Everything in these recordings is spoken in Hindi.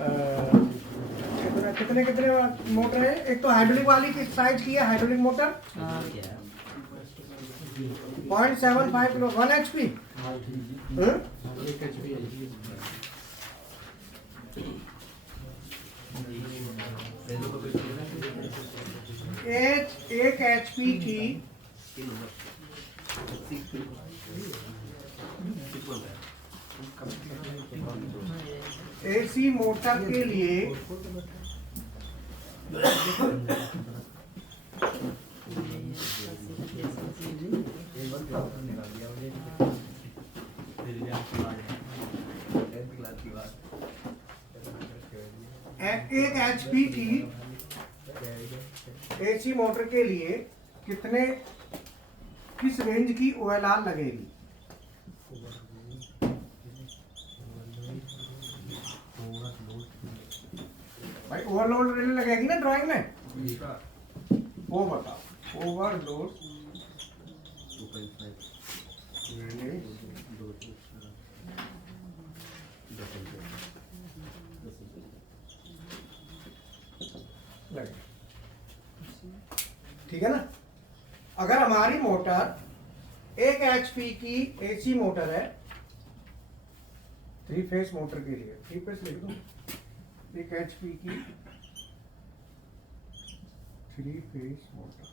कितने कितने कितने मोटर है? एक तो हाइड्रोलिक वाली किस साइज की है? Hydraulic motor 0.75 kilo 1 HP। एक HP की AC मोटर के लिए एक HP की AC मोटर के लिए कितने किस रेंज की OLR लगेगी? भाई ओवरलोड लगेगी ना ड्राइंग में, वो बताओ। ओवरलोड ठीक है ना। अगर हमारी मोटर 1 HP की AC मोटर है, 3 फेस मोटर के लिए 3 फेस लिख दो, 1 HP की 3 फेस मोटर,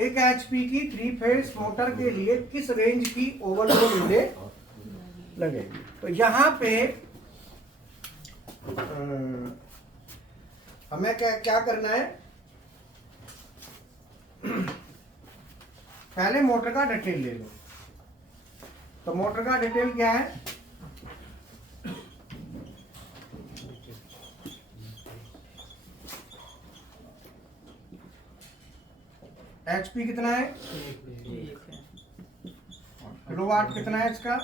1 HP की 3 फेस मोटर के लिए किस रेंज की ओवरलोड रिले लगेगी? तो यहाँ पे हमें क्या क्या करना है? पहले मोटर का डिटेल ले लो। तो मोटर का डिटेल क्या है? HP कितना है? किलोवाट कितना है इसका?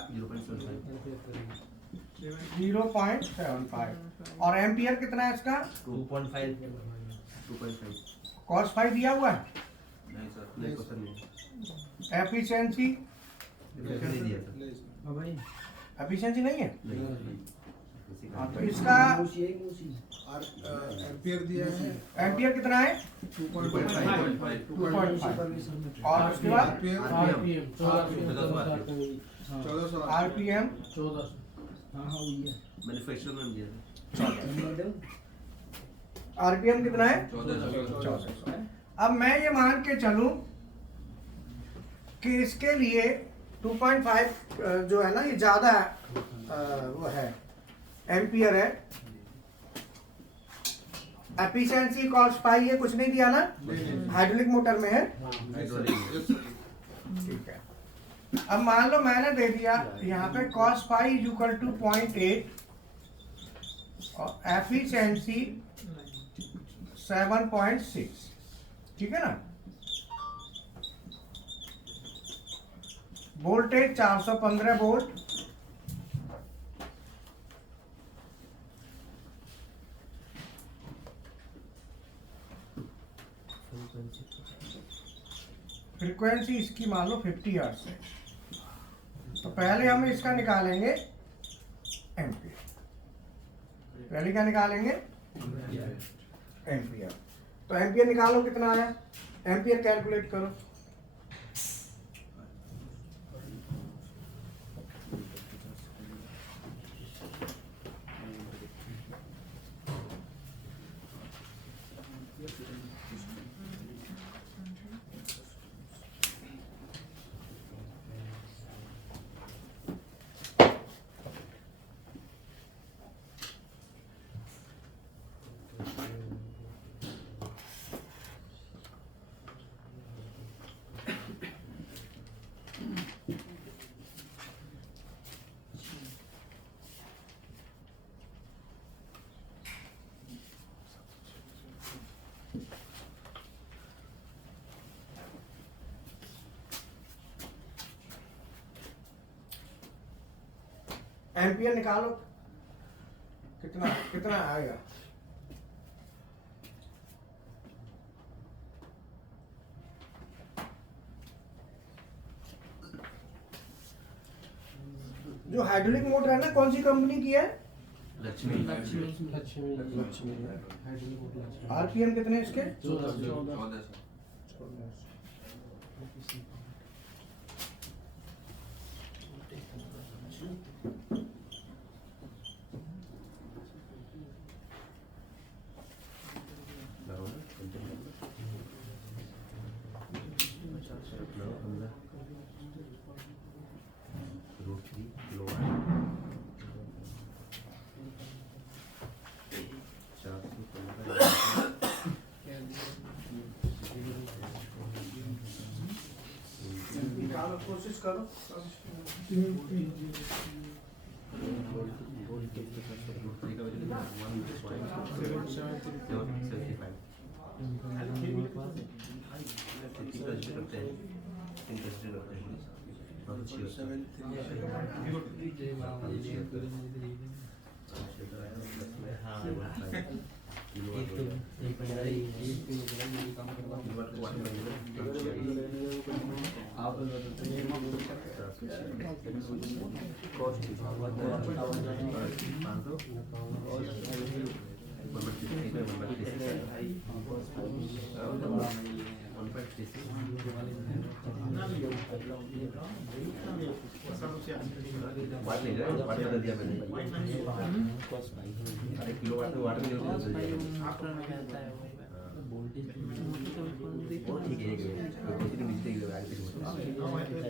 0.75। और एम्पियर कितना है इसका? 2.5। कॉस 5 दिया हुआ है। नहीं सर, नहीं क्वेश्चन नहीं। एफिशिएंसी नहीं दिया सर। एफिशिएंसी नहीं है। नहीं। हाँ, तो इसका एम्पियर दिया है। एम्पियर कितना है? 2.5। 2.5। और उसके बाद आरपीएम 1400। मैन्युफैक्चरर में दिया था। आरपीएम कितना है? 1400। अब मैं ये मान के चलूं कि इसके लिए 2.5 जो है ना, ये ज्यादा वो है, एम्पियर है। एफिशिएंसी कॉस पाई है, कुछ नहीं दिया ना, हाइड्रोलिक मोटर में है। ठीक है। अब मान लो मैंने दे दिया यहाँ पे cos पाई इक्वल टू 0.8 और एफिशिएंसी 7.6। ठीक है ना। Voltage 415 volt. फ्रीक्वेंसी इसकी मान लो 50 हर्ट्ज है। तो पहले हम इसका निकालेंगे एम्पियर। पहले क्या निकालेंगे? एम्पियर। तो एम्पियर निकालो, कितना आया? एम्पियर कैलकुलेट करो। एम्पियर निकालो, कितना कितना आएगा? जो हाइड्रोलिक मोटर है ना, कौन सी कंपनी की है? लक्ष्मी आरपीएम कितने हैं इसके? 14 निकालो, कोशिश करो। वाट ले जाए, वाट बदल दिया मैंने। अरे किलोवाट में वाट में बदल दिया। वो ठीक है, किसी ने मिस्टेक किया आगे पीछे मत।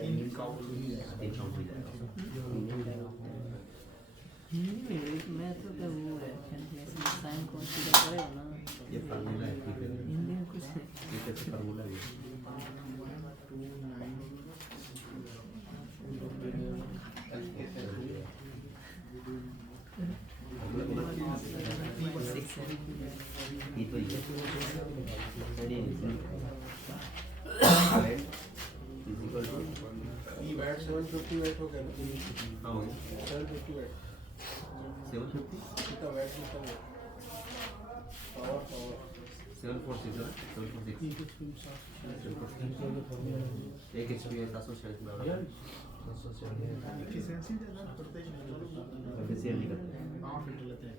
3 काउंट हो जाएगा। हिंदी में मैं तो क्या वो है साइन कंसीडर करेगा ना, ये फार्मूला है, ठीक है। हिंदी में कुछ है। ये कैसे फार्मूला है? ये तो ये इक्वल टू ई बैट 750 बैट हो गया ना? हाँ हो गया 750 बैट 750 कितना बैट कितना पावर 746 है 746 एक एचपी है 746 में एफिशिएंसी ज्यादा करते हैं, एफिशिएंट करते हैं, पावर फिल्टर लेते हैं।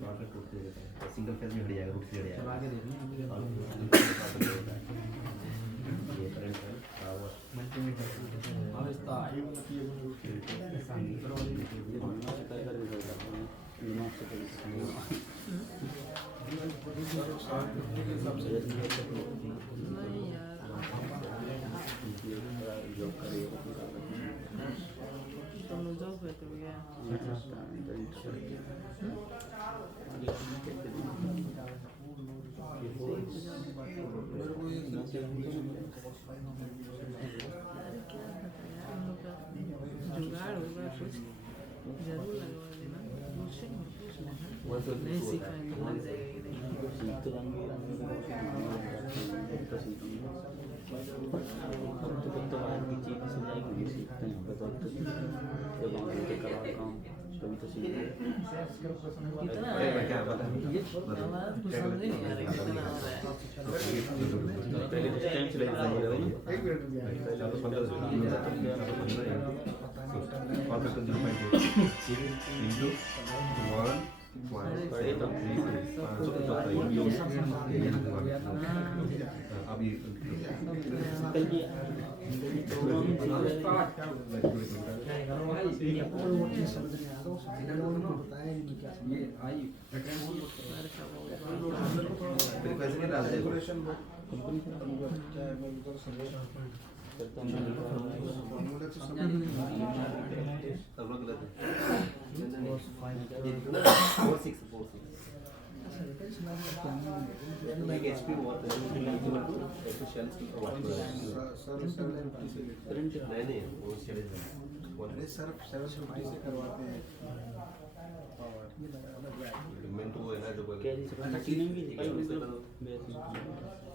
पावर कट टूटते रहता है, सिंगल फेज में हट जाएगा, रूट से हट जाएगा। ये करंट है पावर नहीं यार तुम जॉब पे तो गया जुगाड़ होगा कुछ जरूर लगवा देना, पूछेंगे पूछ लेना, नहीं सिखाएंगे लग जाएगा कि कितना अरे मैं क्या पता है हमारा तो समझ नहीं आ रहा कितना हो रहा है। पहले तो टाइम चला जाता है एक मिनट दिया चलो 15 और फिर 0.8 into 1 अभी HP बहुत नहीं वो अरे सर 750 से करवाते हैं मैं तो है ना जो बोल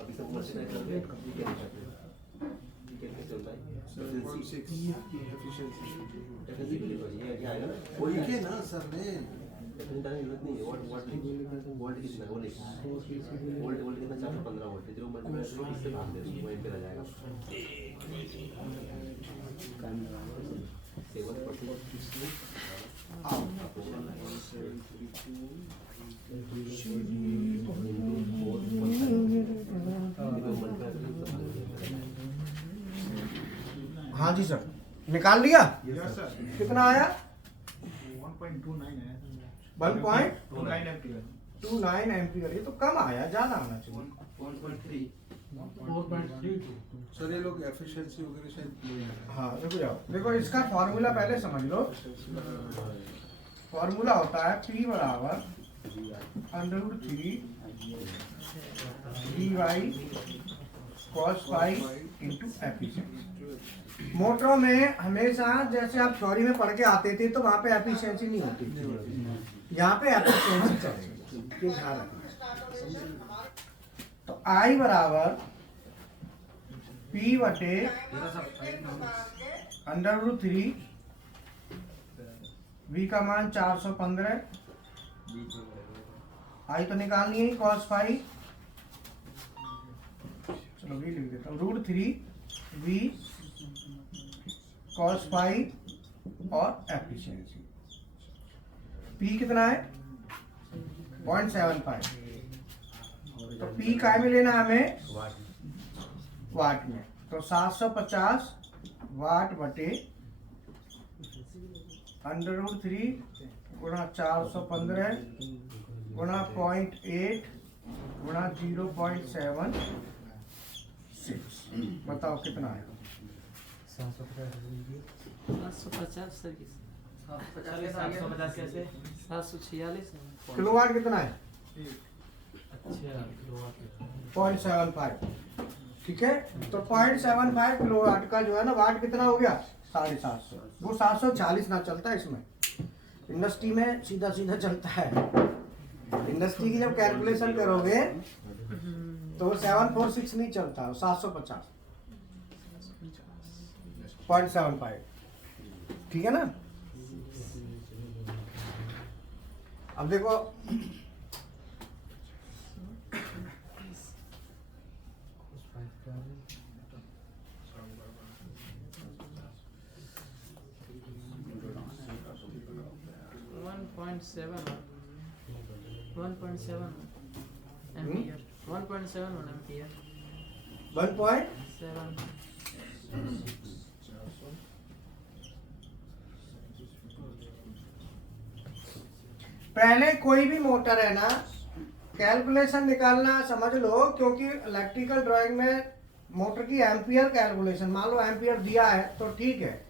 अभी सब मशीन कर रहे हैं क्या कैसे होता है 7.6 एफिशिएंसी ये आएगा ना वो लिखे ना सर ने इतनी टाइम जरूरत नहीं है वोल्ट कितना है वो लिखा है वोल्ट कितना 415 वोल्ट जो मल्टीप्लाई करो इससे भाग दे दो वो एम्पीयर आ जाएगा हाँ जी सर, निकाल लिया। Yes sir. कितना आया? 1.29 है। 1.29 एम्पियर। एम्पियर। ये तो कम आया, ज्यादा आना चाहिए। 4.32 सर ये लोग एफिशिएंसी वगैरह शायद नहीं है। हाँ देखो जाओ, देखो इसका फॉर्मूला पहले समझ लो। फॉर्मूला होता है P बराबर √3 dy cos phi into efficiency. मोटरों में हमेशा जैसे आप थ्योरी में पढ़ के आते थे तो वहां पे एफिशिएंसी नहीं होती थी, यहाँ पे एफिशिएंसी चलेगी। ये ध्यान रखना। तो I बराबर P बटे √3 V का मान 415, I तो निकालनी है cos phi, चलो V लिख देता हूँ, √3 V cos phi और एफिशिएंसी। P कितना है? 0.75। तो P काय में लेना है हमें? वाट में। तो 750 वाट बटे √3 गुणा 415 गुणा 0.8 गुणा 0.76। बताओ कितना आएगा? 750 सर की 750 कैसे? 746 किलोवाट कितना है? अच्छा 0.75। ठीक है, तो 0.75 किलोवाट का जो है ना, वाट कितना हो गया? 750। वो 740 ना चलता है इसमें, इंडस्ट्री में सीधा सीधा चलता है। इंडस्ट्री की जब कैलकुलेशन करोगे तो 746 नहीं चलता, 750 0.75। ठीक है ना? अब देखो 1.7 एम्पियर 1.71 एम्पियर 1.7 पहले कोई भी मोटर है ना, कैलकुलेशन निकालना समझ लो, क्योंकि इलेक्ट्रिकल ड्राइंग में मोटर की एम्पियर कैलकुलेशन, मान लो एम्पियर दिया है तो ठीक है,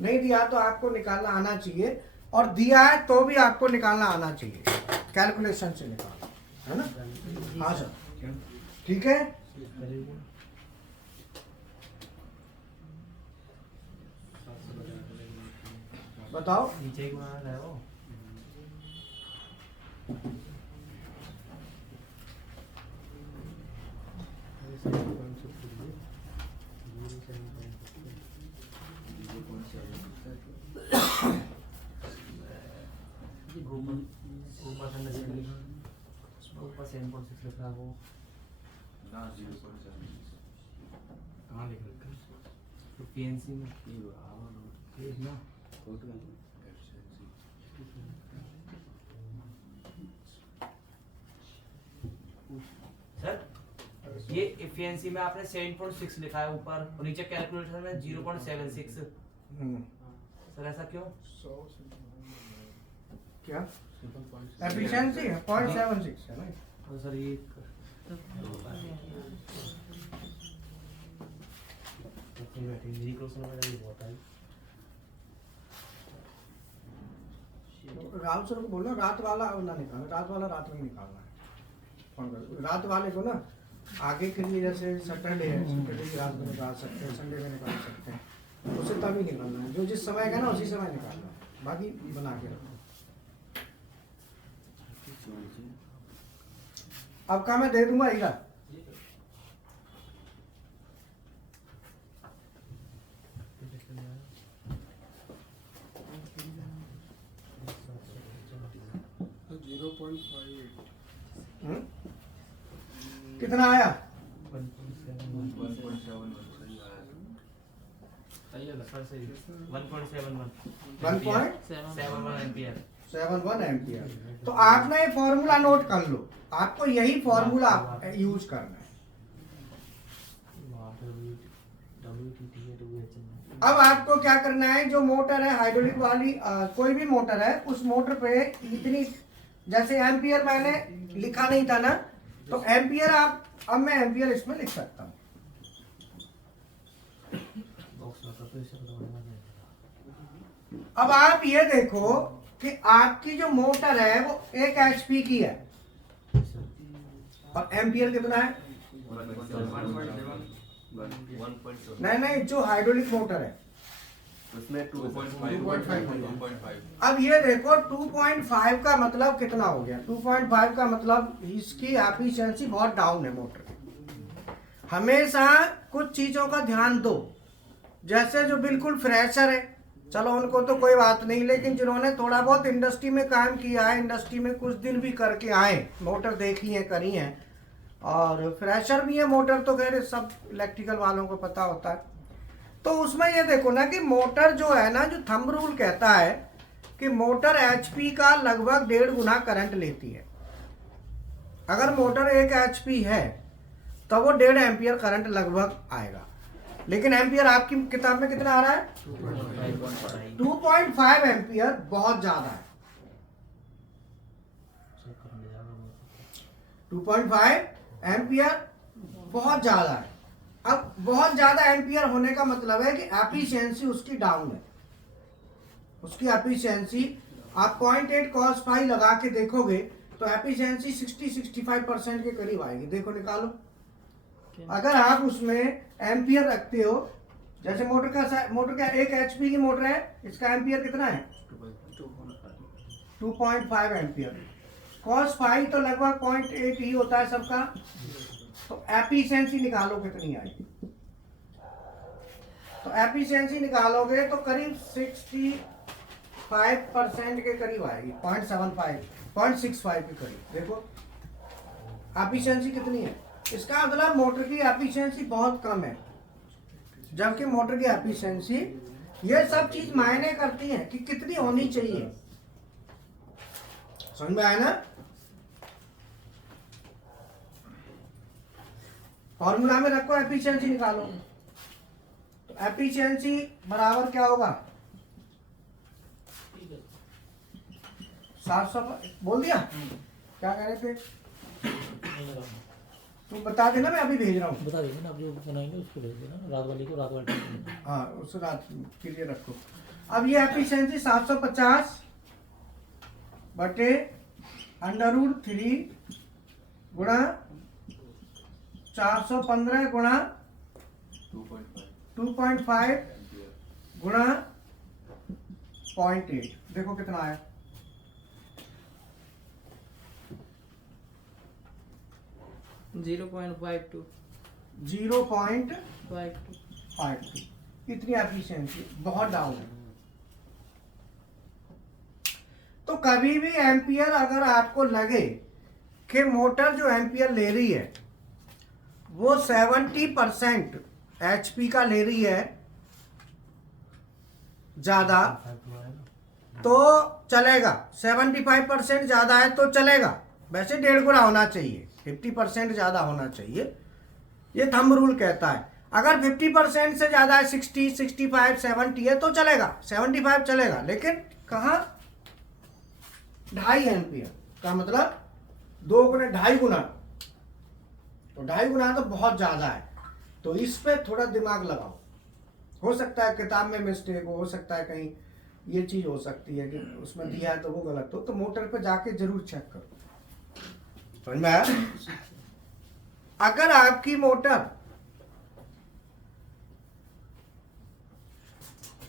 नहीं दिया तो आपको निकालना आना चाहिए, और दिया है तो भी आपको निकालना आना चाहिए, कैलकुलेशन से निकालना है ना। हाँ सर, ठीक है। बताओ नीचे ही बना रहा है वो। ऊपर 7.6 लिख रहा है वो। कहाँ लिख रखा है? तो PNC में ये ना सर, ये एफिशिएंसी में आपने 7.6 लिखा है ऊपर और नीचे कैलकुलेटर में 0.76। सर ऐसा क्यों? क्या एफिशिएंसी है 0.76 है ना। तो सर ये मेरी क्वेश्चन में ये बहुत है। राहुल सर को बोलो रात वाला ना निकालना, रात वाला रात में निकालना है। फोन कर रात वाले को ना, आगे के लिए जैसे सैटरडे है, सैटरडे की रात में निकाल सकते हैं, संडे में निकाल सकते हैं, उसे तभी निकालना है, जो जिस समय का ना उसी समय निकालना है, बाकी बना के रखो। अब का मैं दे दूंगा हीरा। कितना आया? 1.71 एम्पियर 1.71 एम्पियर। तो आपने ये फॉर्मूला नोट कर लो, आपको यही फॉर्मूला यूज करना है। अब आपको क्या करना है, जो मोटर है हाइड्रोलिक वाली कोई भी मोटर है, उस मोटर पे इतनी, जैसे एम्पियर मैंने लिखा नहीं था ना, तो एम्पियर आप, अब मैं एम्पियर इसमें लिख सकता हूँ। अब आप ये देखो कि आपकी जो मोटर है वो 1 HP की है और एम्पियर कितना है? 1.7 नहीं, जो हाइड्रोलिक मोटर है उसमें 2.5 अब ये देखो 2.5 का मतलब कितना हो गया? 2.5 का मतलब इसकी एफिशिएंसी बहुत डाउन है मोटर की। हमेशा कुछ चीजों का ध्यान दो, जैसे जो बिल्कुल फ्रेशर है, चलो उनको तो कोई बात नहीं, लेकिन जिन्होंने थोड़ा बहुत इंडस्ट्री में काम किया है, इंडस्ट्री में कुछ दिन भी करके आए, मोटर देखी है, करी है, और फ्रेशर भी है मोटर, तो खैर सब इलेक्ट्रिकल वालों को पता होता है। तो उसमें ये देखो ना कि मोटर जो है ना, जो थंब रूल कहता है कि मोटर HP का लगभग 1.5 गुना करंट लेती है। अगर मोटर 1 HP है तो वो 1.5 एम्पियर करंट लगभग आएगा, लेकिन एम्पियर आपकी किताब में कितना आ रहा है? 2.5 एम्पियर बहुत ज्यादा है। 2.5 एम्पियर बहुत ज्यादा है। अब बहुत ज्यादा एम्पियर होने का मतलब है कि एफिशिएंसी उसकी डाउन है। उसकी एफिशिएंसी आप 0.8 cos phi लगा के देखोगे तो एफिशिएंसी 60-65% के करीब आएगी। देखो निकालो, अगर आप उसमें एम्पियर रखते हो, जैसे मोटर का 1 HP की मोटर है, इसका एम्पियर कितना है? 2.5 एम्पियर। cos phi तो लगभग 0.8 ही होता है सबका, तो एफिशिएंसी निकालो कितनी आएगी। तो एफिशिएंसी निकालोगे तो करीब 65% के करीब आएगी, 0.65 के करीब। देखो एफिशिएंसी कितनी है, इसका मतलब मोटर की एफिशिएंसी बहुत कम है। जबकि मोटर की एफिशिएंसी, ये सब चीज मायने करती है कि कितनी होनी चाहिए। समझ में आया ना? फॉर्मूला में रखो, एफिशिएंसी निकालो। तो एफिशिएंसी बराबर क्या होगा? 700 बोल दिया? क्या कह रहे थे? तुम बता देना, मैं अभी भेज रहा हूँ। बता देंगे ना, आप जो बनाएंगे उसको भेज देना, रात वाली को रात वाले टाइम में। हाँ, उस रात के लिए रखो। अब ये एफिशिएंसी 750 बटे √3 गुणा 415 गुणा 2.5 गुणा 0.8। देखो कितना आया? $0.52 0.52। इतनी एफिशिएंसी बहुत डाउन है। तो कभी भी एम्पियर अगर आपको लगे कि मोटर जो एम्पियर ले रही है वो 70% HP का ले रही है ज्यादा, तो चलेगा। 75% ज्यादा है तो चलेगा। वैसे 1.5 गुना होना चाहिए, 50% ज्यादा होना चाहिए, ये थंब रूल कहता है। अगर 50% से ज्यादा है, 60, 65, 70 है तो चलेगा, 75 चलेगा। लेकिन कहाँ? 2.5 एम्पियर का मतलब 2 गुना 2.5 गुना, तो 2.5 गुना तो बहुत ज्यादा है। तो इस पे थोड़ा दिमाग लगाओ। हो सकता है किताब में मिस्टेक हो सकता है कहीं ये चीज हो सकती है कि उसमें दिया है तो वो गलत हो, तो मोटर पे जाके जरूर चेक करो। समझ में आया? अगर आपकी मोटर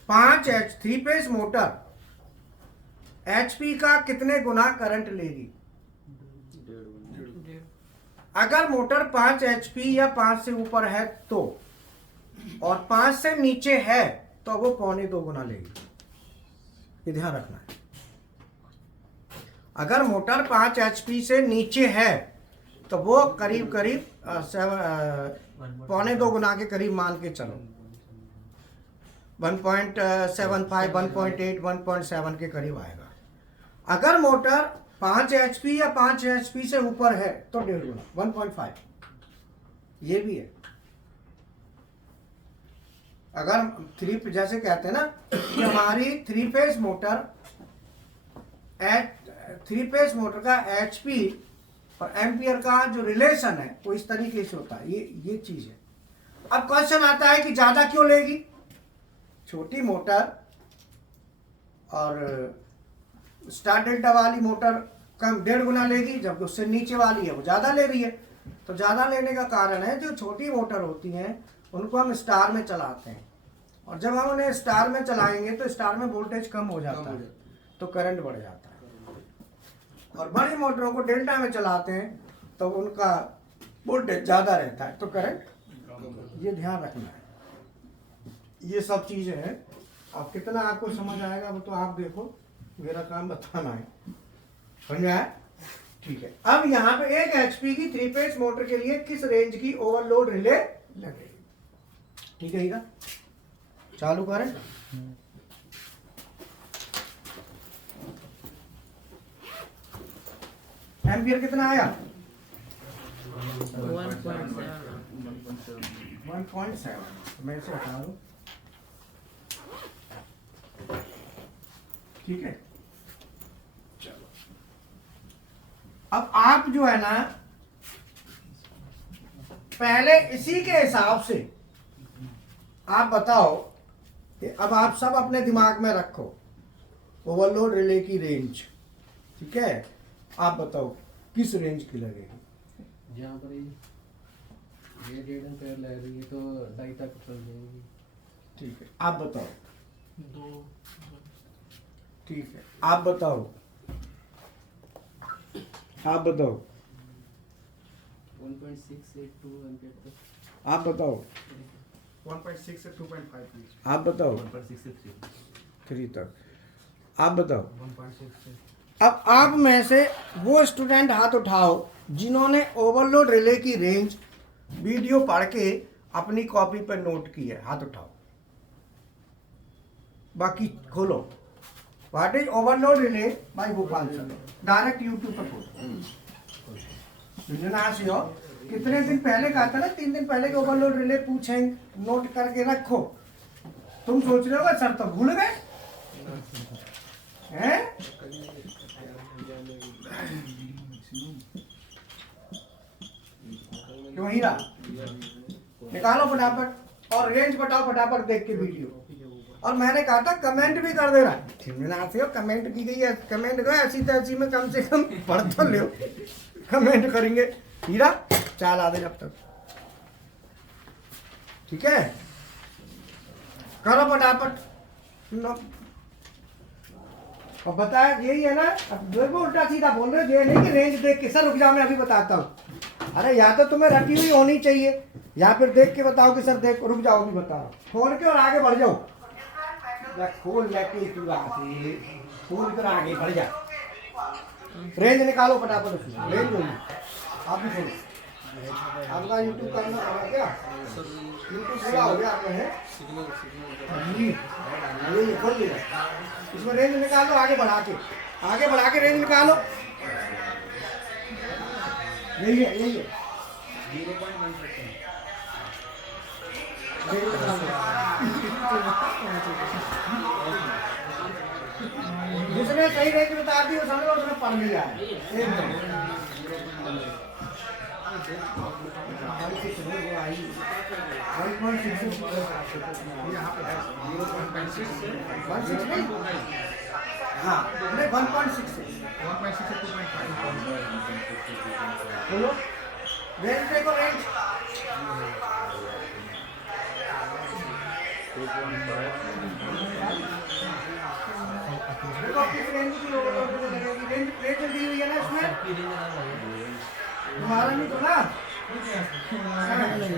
5 3 फेज मोटर HP का कितने गुना करंट लेगी? अगर मोटर 5 HP या 5 से ऊपर है तो, और 5 से नीचे है तो वो 1.25 गुना लेगी। ये ध्यान रखना है। अगर मोटर 5 HP से नीचे है तो वो करीब 1.25 गुना के करीब मान के चलो। 1.75, 1.8, 1.7 के करीब आएगा। अगर मोटर 5 HP या 5 HP से ऊपर है तो 1.5 गुना 1.5 ये भी है। अगर जैसे कहते हैं ना कि हमारी 3 फेज मोटर का HP और एम्पियर का जो रिलेशन है वो इस तरीके से होता है। ये चीज है। अब क्वेश्चन आता है कि ज्यादा क्यों लेगी छोटी मोटर और स्टार डेल्टा वाली मोटर कम 1.5 गुना लेगी, जबकि उससे नीचे वाली है वो ज्यादा ले रही है। तो ज्यादा लेने का कारण है जो छोटी मोटर होती हैं उनको हम स्टार में चलाते हैं, और जब हम उन्हें स्टार में चलाएंगे तो स्टार में वोल्टेज कम हो जाता है तो करंट बढ़ जाता है, और बड़ी मोटरों को डेल्टा में चलाते हैं तो उनका वोल्टेज ज़्यादा रहता है तो करंट, ये ध्यान रखना है। ये सब चीज़ें हैं। अब कितना आपको समझ आएगा वो तो आप देखो, मेरा काम बताना है। समझ में आया? ठीक है। अब यहाँ पे 1 HP की 3 फेज मोटर के लिए किस रेंज की ओवरलोड रिले लगेगी? ठीक है हीरा, चालू करें। एम्पियर कितना आया? 1.7। मैं इसे हटा दूं। ठीक है, चलो। अब आप जो है ना पहले इसी के हिसाब से आप बताओ कि अब आप सब अपने दिमाग में रखो ओवरलोड रिले की रेंज। ठीक है, आप बताओ किस रेंज की लगेगी? जहाँ पर ये 1.5 एम्पीयर लग रही है तो 2.5 तक चल जाएगी। ठीक है, आप बताओ। 2 ठीक है, आप बताओ। आप बताओ। 1.682 एम्पीयर तक। आप बताओ। 1.6 से 2.5 आप बताओ। 1.6 से 3 तक। आप बताओ। 1.6 से अब आप में से वो स्टूडेंट हाथ उठाओ जिन्होंने ओवरलोड रिले की रेंज वीडियो पढ़ के अपनी कॉपी पर नोट की है, हाथ उठाओ। बाकी खोलो, what is overload relay by Gopal sir, direct YouTube पर खोलो। हो कितने दिन पहले कहा था ना, 3 दिन पहले के ओवरलोड रिले पूछेंगे, नोट करके रखो। तुम सोच रहे हो सर तो भूल गए हैं? क्यों हीरा? निकालो फटाफट और रेंज बताओ फटाफट देख के वीडियो। और मैंने कहा था कमेंट भी कर देना। कमेंट की गई है, कमेंट गए ऐसी तैसी में कम से कम पढ़ तो लो। कमेंट करेंगे हीरा, चाल आ दे जब तक। ठीक है, करो फटाफट। और बताया यही है ना, अब देखो उल्टा सीधा बोल रहे हो। ये नहीं कि रेंज देख के सर रुक जाओ मैं अभी बताता हूँ। अरे या तो तुम्हें रटी हुई होनी चाहिए या फिर देख के बताओ कि सर देख रुक जाओ अभी बता रहा हूँ। खोल के और आगे बढ़ जाओ। खोल लेके खोल कर आगे बढ़ जा। रेंज निकालो फटाफट उसमें। रेंज होगी आप भी खोलो। आपका यूट्यूब करना होगा क्या? यूट्यूब पूरा हो गया आपका है? ये खोल लिया। इसमें रेंज निकालो, आगे बढ़ा के रेंज निकालो। यही है 0.1%। जिसने सही रेंज बता दी उसने पढ़ लिया है एकदम। 1.6 से 2.5 बोलो। रेंज देखो, रेंज देखो किस रेंज की लगेगी। रेंज दी हुई है ना इसमें, तुम्हारा नहीं तो ना, तुम्हारा नहीं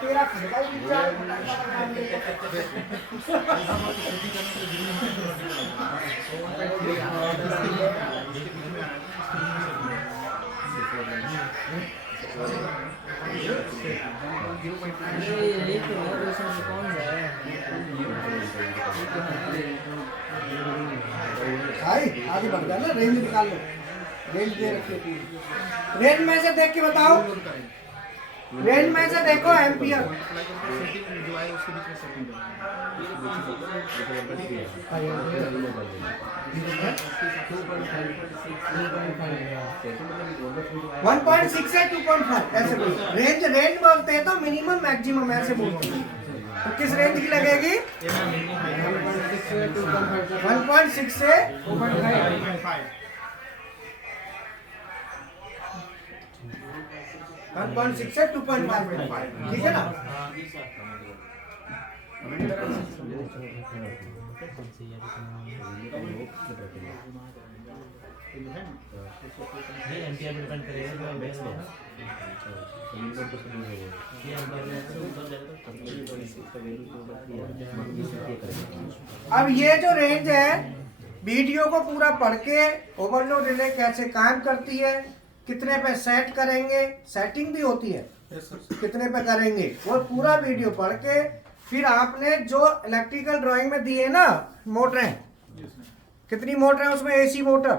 तेरा अरे यही तो है, दूसरा से कौन सा है? भाई आगे बढ़ गया ना, रेंज निकाल लो, रेंज दे रखी है। रेंज में से देख के बताओ, रेंज में से देखो एम्पियर। सेटिंग जो है उसके बीच में सेटिंग वन 1.6 से 2.5 ऐसे बोलो। रेंज रेंज बोलते हैं तो मिनिमम मैक्सिमम ऐसे बोलते हैं। तो किस रेंज की लगेगी? 1.6 से 2.5 1.6 से 2.5, ठीक है ना? ये एम्पियर पे डिपेंड करेगा जो बेस है ना। ये अब ये जो रेंज है, वीडियो को पूरा पढ़ के ओवरलोड रिले कैसे काम करती है, कितने पे सेट करेंगे, सेटिंग भी होती है, कितने पे करेंगे, वो पूरा वीडियो पढ़ के फिर आपने जो इलेक्ट्रिकल ड्राइंग में दिए ना मोटरें, कितनी मोटरें उसमें? AC motor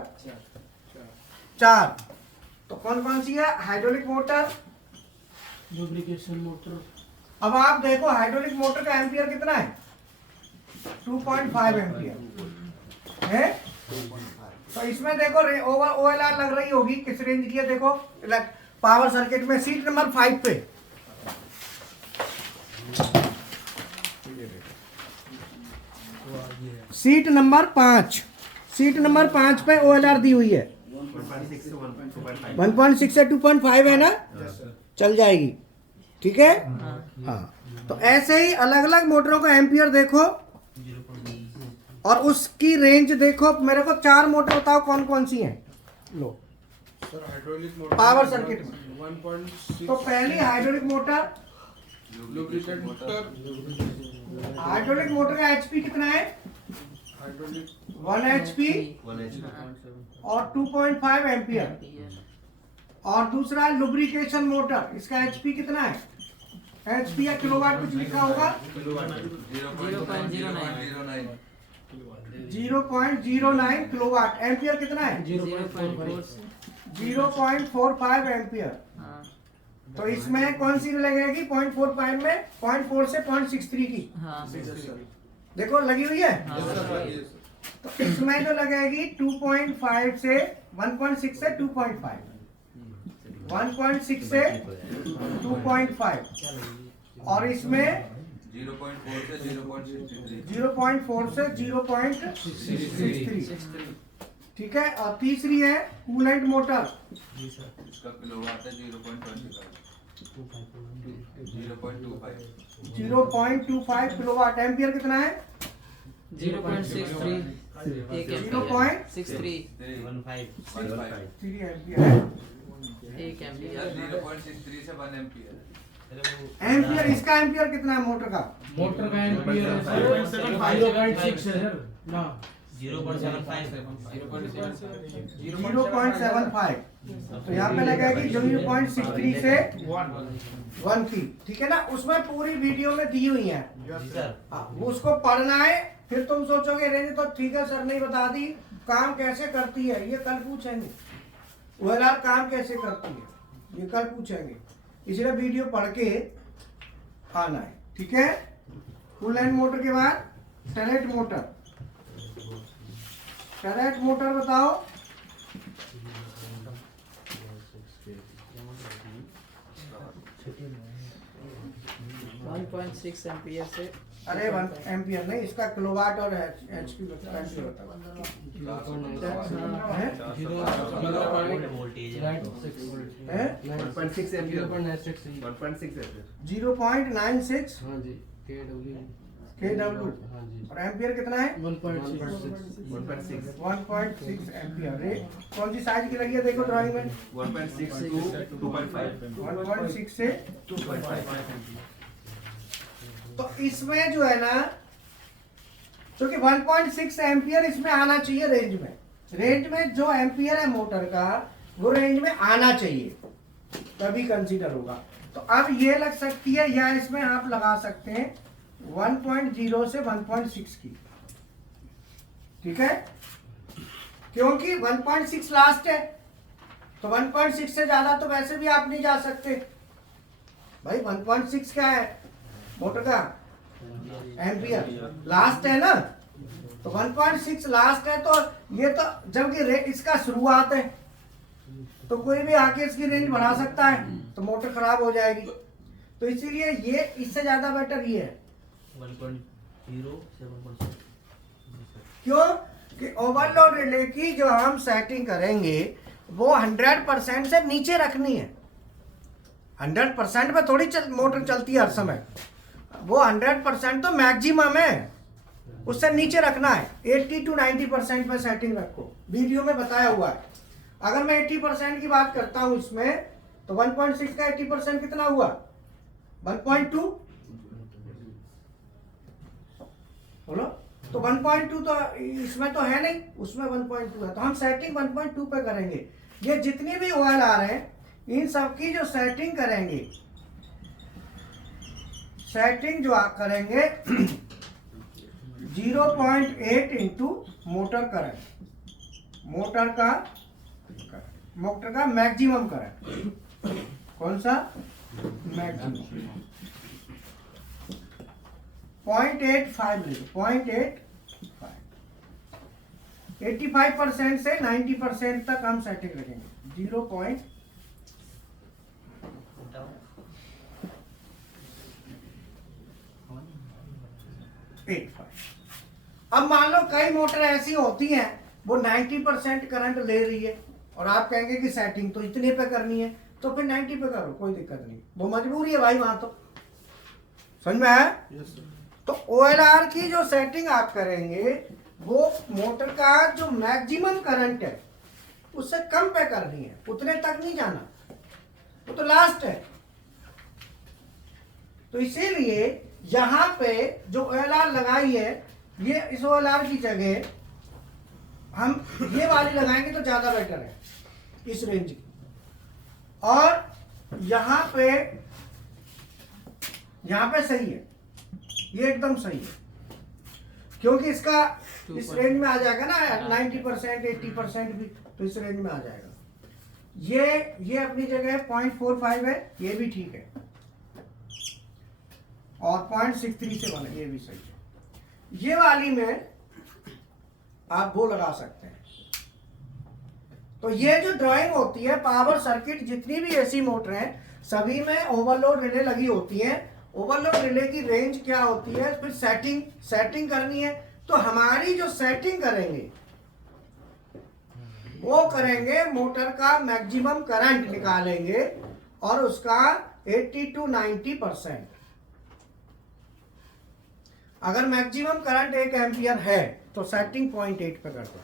4। तो कौन कौन सी है? Hydraulic motor, lubrication motor. अब आप देखो हाइड्रोलिक मोटर का एम्पियर कितना है? 2.5 एम्पियर है। तो इसमें देखो OLR लग रही होगी, किस रेंज की है देखो, पावर सर्किट में सीट नंबर 5 पे। सीट नंबर 5, सीट नंबर 5 पे OLR दी हुई है। 1.6 से 2.5 है ना, चल जाएगी, ठीक है। हाँ, तो ऐसे ही अलग अलग मोटरों का एम्पियर देखो और उसकी रेंज देखो। मेरे को 4 मोटर बताओ कौन कौन सी हैं। लो sir hydraulic motor power circuit में 1.6 तो पहली hydraulic motor, lubricate motor, hydraulic motor का HP कितना है? हाइड्रोलिक 1 HP और 2.5 एम्पियर। और दूसरा है लुब्रिकेशन मोटर, इसका HP कितना है? HP या किलोवाट कुछ लिखा होगा? 0.09 किलोवाट। एम्पियर कितना है? 0.45 एम्पियर। तो इसमें कौन सी लगेगी? 0.45 में 0.4 से 0.63 की देखो लगी हुई है। तो इसमें जो लगेगी 2.5 से 1.6 से 2.5, 1.6 से 2.5, और इसमें 0.4 से 0.63, ठीक है। और तीसरी है कूलेंट मोटर, इसका किलोवाट है 0.25 किलोवाट। एम्पियर कितना है? 0.63 एक एम्पियर 63 3 एम्पियर है। एक एम्पियर 0.63 से 1 एम्पियर। एम्पियर इसका एम्पियर कितना है मोटर का? मोटर का एम्पियर 0.6 है सर ना, 0.75 0.75। तो यहाँ पे लगेगी 0.63 से 1 की, ठीक है ना। उसमें पूरी वीडियो में दी हुई है, उसको पढ़ना है। फिर तुम सोचोगे रेंज तो ठीक है सर नहीं बता दी, काम कैसे करती है ये कल पूछेंगे। OLR काम कैसे करती है ये कल पूछेंगे, इसलिए वीडियो पढ़ के आना है, ठीक है। फुल एंड मोटर के बाद टरेट मोटर, टरेट मोटर बताओ। वन 1.6 एम्पियर से अरे 1 एम्पियर नहीं, इसका किलोवाट और HP बताओ। वोल्टेज है 1.6 एम्पियर 1.6 0.96 हाँ जी kW। और एम्पियर कितना है? 1.6 1.6 एम्पियर। रे कौन सी साइज की लगी है देखो ड्राइंग में? 1.6 to 2.5 1.6 से 2.5। तो इसमें जो है ना, क्योंकि 1.6 एम्पियर इसमें आना चाहिए रेंज में। रेंज में जो एम्पियर है मोटर का वो रेंज में आना चाहिए, तभी कंसीडर होगा। तो अब ये लग सकती है या इसमें आप लगा सकते हैं 1.0 से 1.6 की, ठीक है, क्योंकि 1.6 लास्ट है, तो 1.6 से ज्यादा तो वैसे भी आप नहीं जा सकते भाई। 1.6 क्या है मोटर का एम्पियर, लास्ट है ना, तो 1.6 लास्ट है। तो ये तो जबकि इसका शुरुआत है, तो कोई भी आके इसकी रेंज बढ़ा सकता है, तो मोटर खराब हो जाएगी। तो इसीलिए ये इससे ज्यादा बेटर ये है। 1.0 से 1.6। क्यों कि ओवरलोड रिले की जो हम सेटिंग करेंगे वो 100% से नीचे रखनी है। 100% पे थोड़ी मोटर चलती है हर समय, वो 100% तो मैक्सिमम है, उससे नीचे रखना है। 80 to 90% पे सेटिंग रखो, वीडियो में बताया हुआ है। अगर मैं 80% की बात करता हूं इसमें, तो 1.6 का 80% कितना हुआ? 1.2। बोलो, तो 1.2 तो इसमें तो है नहीं, उसमें 1.2 है, तो हम सेटिंग 1.2 पे करेंगे। ये जितनी भी ऑयल आ रहे हैं इन सब की जो सेटिंग करेंगे, सेटिंग जो आप करेंगे 0.8 इंटू मोटर करंट, मोटर का मैक्सिमम करंट, कौन सा मैक्सिमम, 0.85 ले, 0.85, 85% से 90% तक हम सेटिंग रखेंगे। 0.85। अब मान लो कई मोटर ऐसी होती हैं वो 90% करंट ले रही है और आप कहेंगे कि सेटिंग तो इतने पे करनी है, तो फिर 90 पे करो, कोई दिक्कत नहीं, वो मजबूरी है भाई, वहां तो समझ में आया। तो OLR की जो सेटिंग आप करेंगे वो मोटर का जो मैक्सिमम करंट है उससे कम पे करनी है, उतने तक नहीं जाना, वो तो लास्ट है। तो इसीलिए यहां पे जो OLR लगाई है, ये इस OLR की जगह हम ये वाली लगाएंगे तो ज्यादा बेटर है इस रेंज की। और यहाँ पे सही है, ये एकदम सही है, क्योंकि इसका इस रेंज में आ जाएगा ना 90% 80% भी, तो इस रेंज में आ जाएगा। ये अपनी जगह 0.45 है, ये भी ठीक है, और 0.63 से बने, ये भी सही है। ये वाली में आप वो लगा सकते हैं। तो ये जो ड्राइंग होती है पावर सर्किट, जितनी भी ऐसी मोटर हैं सभी में ओवरलोड रिले लगी होती हैं। ओवरलोड रिले की रेंज क्या होती है, फिर सेटिंग करनी है, तो हमारी जो सेटिंग करेंगे वो करेंगे मोटर का मैक्सिमम करंट निकालेंगे और उसका 80 to 90%। अगर मैक्सिमम करंट 1 एम्पियर है तो सेटिंग 0.8 पे कर दो।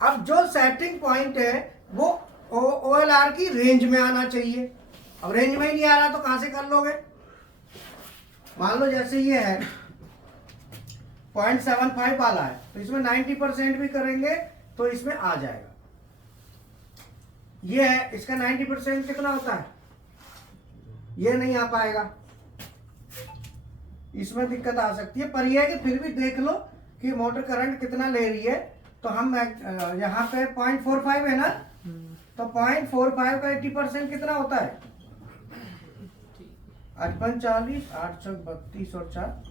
अब जो सेटिंग पॉइंट है वो OLR की रेंज में आना चाहिए। अब रेंज में ही नहीं आ रहा तो कहां से कर लोगे? मान लो जैसे ये है 0.75 वाला है, तो इसमें 90% भी करेंगे तो इसमें आ जाएगा। ये है, इसका 90% कितना होता है, ये नहीं आ पाएगा, इसमें दिक्कत आ सकती है। पर यह है कि फिर भी देख लो कि मोटर करंट कितना ले रही है। तो हम यहाँ पे 0.45 है ना, तो 0.45 का 80% कितना होता है? 55, 8, 32 और 4,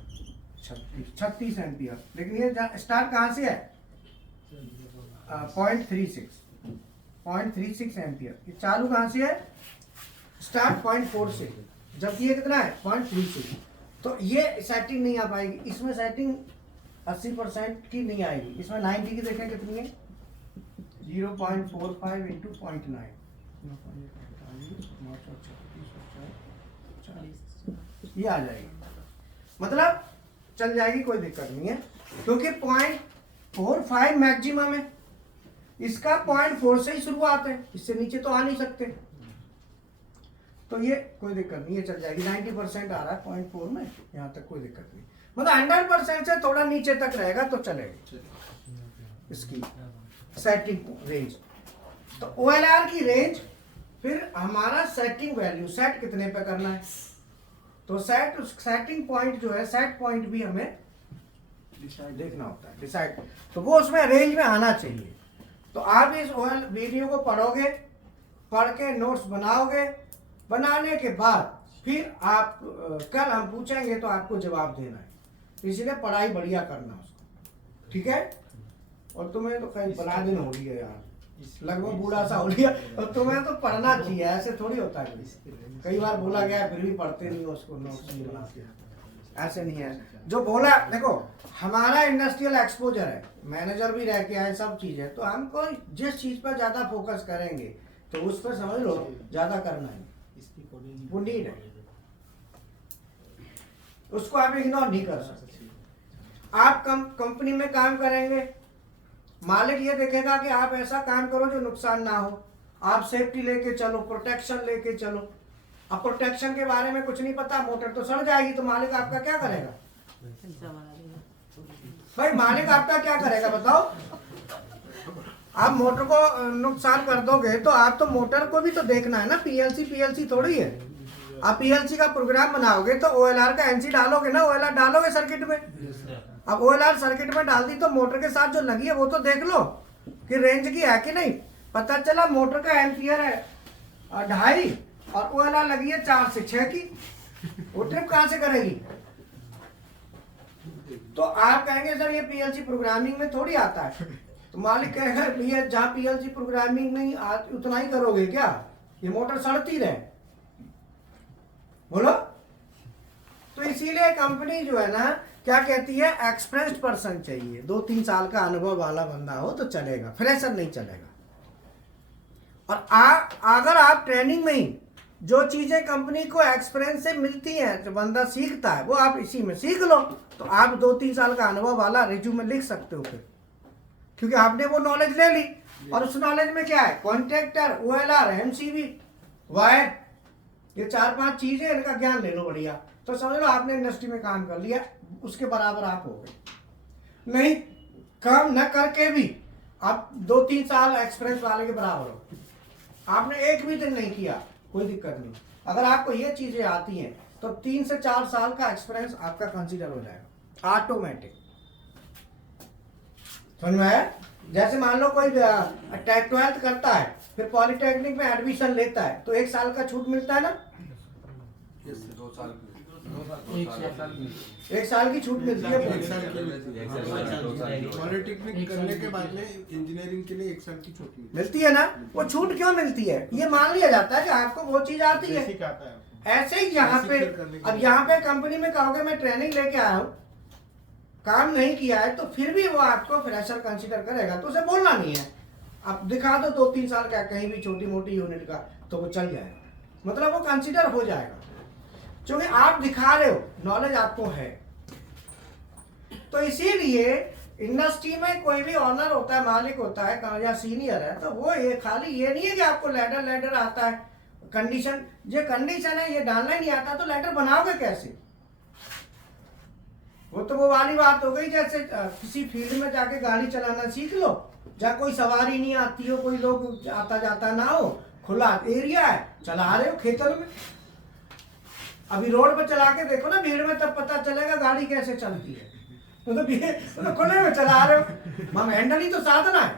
36 एम्पियर। लेकिन ये स्टार्ट कहाँ से है? 0.36 एम्पियर। ये चालू कहाँ से है? स्टार्ट 0.4 से, जबकि ये कितना है? 0.36। तो ये सेटिंग नहीं आ पाएगी, इसमें सेटिंग 80% की नहीं आएगी। इसमें 90 की देखें कितनी है? 0.45 इंटू 0.9, ये आ जाएगी, मतलब चल जाएगी, कोई दिक्कत नहीं है, क्योंकि 0.45 मैक्सिमम है, इसका 0.4 से ही शुरुआत है, इससे नीचे तो आ नहीं सकते। तो ये कोई दिक्कत नहीं है, चल जाएगी। 90% आ रहा है 0.4 में, यहाँ तक कोई दिक्कत नहीं, मतलब 100% से थोड़ा नीचे तक रहेगा तो चलेगा इसकी सेटिंग रेंज। तो OLR की रेंज फिर हमारा सेटिंग वैल्यू सेट कितने पे करना है, तो सेटिंग पॉइंट जो है, सेट पॉइंट भी हमें देखना होता है, डिसाइड, तो वो उसमें रेंज में आना चाहिए। तो आप इस वीडियो को पढ़ोगे, पढ़ के नोट्स बनाओगे, बनाने के बाद फिर आप कल हम पूछेंगे तो आपको जवाब देना है, इसलिए पढ़ाई बढ़िया करना उसको, ठीक है। और तुम्हें तो कहीं बड़ा दिन हो लिया यार, लगभग बूढ़ा सा हो लिया, और तुम्हें तो पढ़ना चाहिए, ऐसे थोड़ी होता है। कई बार बोला गया फिर भी पढ़ते नहीं हो उसको, नोट्स नहीं बनाते, ऐसे नहीं है। जो बोला, देखो हमारा इंडस्ट्रियल एक्सपोजर है, मैनेजर भी रह के आए, सब चीज है, तो हमको जिस चीज पर ज्यादा फोकस करेंगे तो उस पर समझ लो ज्यादा करना है, वो नीड है, उसको आप इग्नोर नहीं कर सकते। आप कंपनी में काम करेंगे, मालिक ये देखेगा कि आप ऐसा काम करो जो नुकसान ना हो, आप सेफ्टी लेके चलो, प्रोटेक्शन लेके चलो। अब प्रोटेक्शन के बारे में कुछ नहीं पता, मोटर तो सड़ जाएगी, तो मालिक आपका क्या करेगा भाई, मालिक आपका क्या करेगा बताओ। आप मोटर को नुकसान कर दोगे तो आप तो मोटर को भी तो देखना है ना, पीएलसी थोड़ी है। आप पीएलसी का प्रोग्राम बनाओगे तो ओएलआर का एनसी डालोगे ना, ओएलआर डालोगे सर्किट में। अब ओएलआर सर्किट में डाल दी तो मोटर के साथ जो लगी है वो तो देख लो कि रेंज की है कि नहीं। पता चला मोटर का एम्पियर है 2.5 और ओएलआर लगी है 4 से 6 की, वो ट्रिप कहां से करेगी। तो आप कहेंगे सर ये पीएलसी प्रोग्रामिंग में थोड़ी आता है, तो मालिक कहेगा भैया जहां पीएलसी प्रोग्रामिंग में उतना ही करोगे क्या, ये मोटर सड़ती रहे, बोलो। तो इसीलिए कंपनी जो है ना क्या कहती है, एक्सपीरियंस्ड पर्सन चाहिए, 2-3 साल का अनुभव वाला बंदा हो तो चलेगा, फ्रेशर नहीं चलेगा। और अगर आप ट्रेनिंग में ही जो चीजें कंपनी को एक्सपीरियंस से मिलती हैं, जो बंदा सीखता है वो आप इसी में सीख लो, तो आप 2-3 साल का अनुभव वाला रिज्यूमे लिख सकते हो फिर, क्योंकि आपने वो नॉलेज ले ली। और उस नॉलेज में क्या है, कॉन्ट्रैक्टर, ओएलआर, एमसीबी, वायर, ये 4-5 चीजें, इनका ज्ञान ले लो बढ़िया, तो समझ लो आपने इंडस्ट्री में काम कर लिया, उसके बराबर आप हो गए। नहीं, काम न करके भी आप 2-3 साल एक्सपीरियंस वाले के बराबर हो। आपने एक भी दिन नहीं किया, कोई दिक्कत नहीं, अगर आपको ये चीजें आती हैं तो 3 से 4 साल का एक्सपीरियंस आपका कंसीडर हो जाएगा ऑटोमेटिक, समझ में आया। जैसे मान लो कोई 12th करता है, फिर पॉलिटेक्निक में एडमिशन लेता है, तो 1 साल का छूट मिलता है ना, 2 साल की 1 साल की छूट मिलती है। पॉलिटेक्निक करने के बाद में इंजीनियरिंग के लिए 1 साल की छूट मिलती है ना। वो छूट क्यों मिलती है, ये मान लिया जाता है कि आपको वो चीज आती है। बेसिक आता है। ऐसे ही यहाँ पे, अब यहाँ पे कंपनी में कहोगे मैं ट्रेनिंग लेके आया हूँ, काम नहीं किया है, तो फिर भी वो आपको फ्रेशर कंसीडर करेगा, तो उसे बोलना नहीं है। आप दिखा दो 2-3 साल का कहीं भी छोटी मोटी यूनिट का, तो वो चल जाएगा, मतलब वो कंसीडर हो जाएगा, क्योंकि आप दिखा रहे हो, नॉलेज आपको है। तो इसीलिए इंडस्ट्री में कोई भी ऑनर होता है, मालिक होता है या सीनियर है, तो वो ये खाली ये नहीं है कि आपको लेटर आता है, कंडीशन, ये कंडीशन है, ये डालना ही नहीं आता, तो लेटर बनाओगे कैसे। वो तो वो वाली बात हो गई, जैसे किसी फील्ड में जाके गाड़ी चलाना सीख लो, जहाँ कोई सवारी नहीं आती हो, कोई लोग आता जाता ना हो, खुला एरिया है, चला रहे हो खेतों में। अभी रोड पर चला के देखो ना भीड़ में, तब पता चलेगा गाड़ी कैसे चलती है, तो खुले में चला रहे हो, हम हैंडल ही तो साधना है।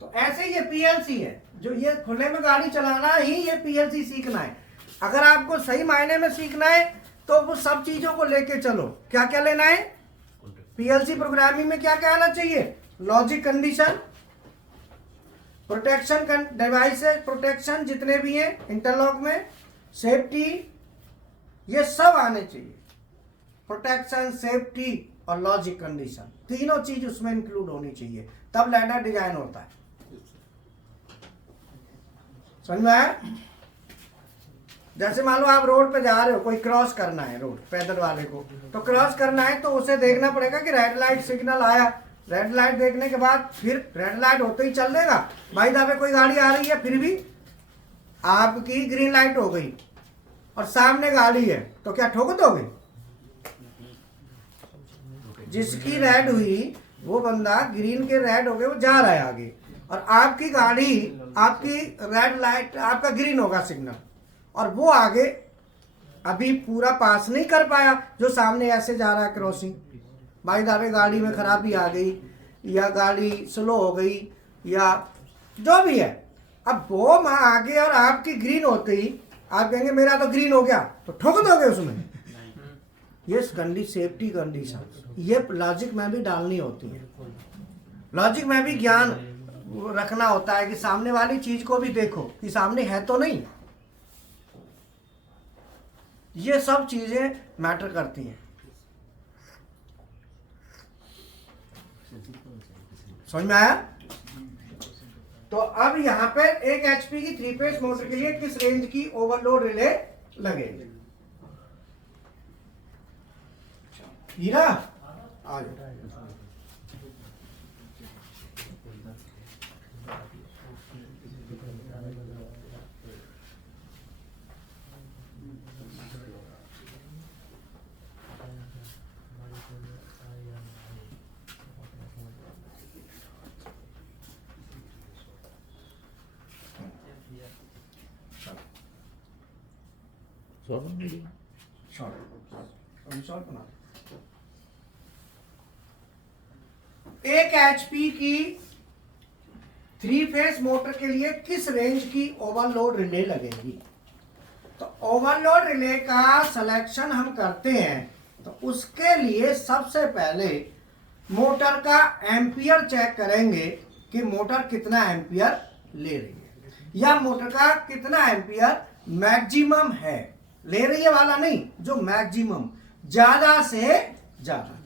तो ऐसे ये पीएलसी है, जो ये खुले में गाड़ी चलाना ही ये पीएलसी सीखना है। अगर आपको सही मायने में सीखना है तो वो सब चीजों को लेके चलो। क्या क्या लेना है, पीएलसी प्रोग्रामिंग में क्या क्या आना चाहिए, logic, condition, protection devices, protection जितने भी हैं इंटरलॉक में, सेफ्टी, ये सब आने चाहिए। प्रोटेक्शन, सेफ्टी और लॉजिक कंडीशन, तीनों चीज उसमें इंक्लूड होनी चाहिए, तब लैडर डिजाइन होता है। समझ में आया। जैसे मान लो आप रोड पे जा रहे हो, कोई क्रॉस करना है रोड, पैदल वाले को, तो क्रॉस करना है तो उसे देखना पड़ेगा कि रेड लाइट सिग्नल आया, रेड लाइट देखने के बाद फिर रेड लाइट होते ही चल देगा, भाई साहब कोई गाड़ी आ रही है, फिर भी आपकी ग्रीन लाइट हो गई और सामने गाड़ी है, तो क्या ठोक दोगे। जिसकी रेड हुई वो बंदा, ग्रीन के रेड हो गए, वो जा रहा है आगे, और आपकी गाड़ी, आपकी रेड लाइट, आपका ग्रीन होगा सिग्नल, और वो आगे अभी पूरा पास नहीं कर पाया, जो सामने ऐसे जा रहा है क्रॉसिंग, भाई दावे गाड़ी में खराबी आ गई या गाड़ी स्लो हो गई या जो भी है, अब वो आगे और आपकी ग्रीन होते ही आप कहेंगे मेरा तो ग्रीन हो गया, तो ठोक दोगे उसमें। ये सेफ्टी कंडीशन, ये लॉजिक में भी डालनी होती है। लॉजिक में भी ज्ञान रखना होता है कि सामने वाली चीज को भी देखो कि सामने है तो नहीं। ये सब चीजें मैटर करती हैं। समझ में आया? तो अब यहाँ पे एक एचपी की 3 फेज मोटर के लिए किस रेंज की ओवरलोड रिले लगेगी? हीरा आ जाओ। शॉर्ट बना। एक एचपी की 3 फेज मोटर के लिए किस रेंज की ओवरलोड रिले लगेगी? तो ओवरलोड रिले का सिलेक्शन हम करते हैं, तो उसके लिए सबसे पहले मोटर का एम्पियर चेक करेंगे कि मोटर कितना एम्पियर ले रही है, या मोटर का कितना एम्पियर मैक्सिमम है, ले रही है वाला नहीं, जो मैक्सिमम ज्यादा से ज्यादा।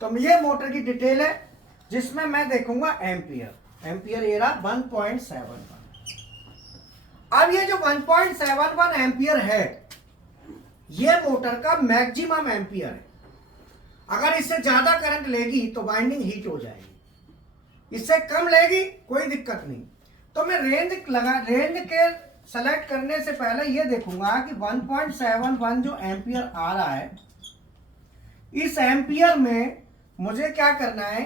तो ये मोटर की डिटेल है जिसमें मैं देखूंगा एम्पियर। एम्पियर ये रहा 1.71। अब ये जो 1.71 एम्पियर है, ये मोटर का मैक्सिमम एम्पियर है। अगर इससे ज्यादा करंट लेगी तो वाइंडिंग हीट हो जाएगी, इससे कम लेगी कोई दिक्कत नहीं। तो मैं रेंज के सेलेक्ट करने से पहले ये देखूंगा कि 1.71 जो एम्पियर आ रहा है, इस एम्पियर में मुझे क्या करना है,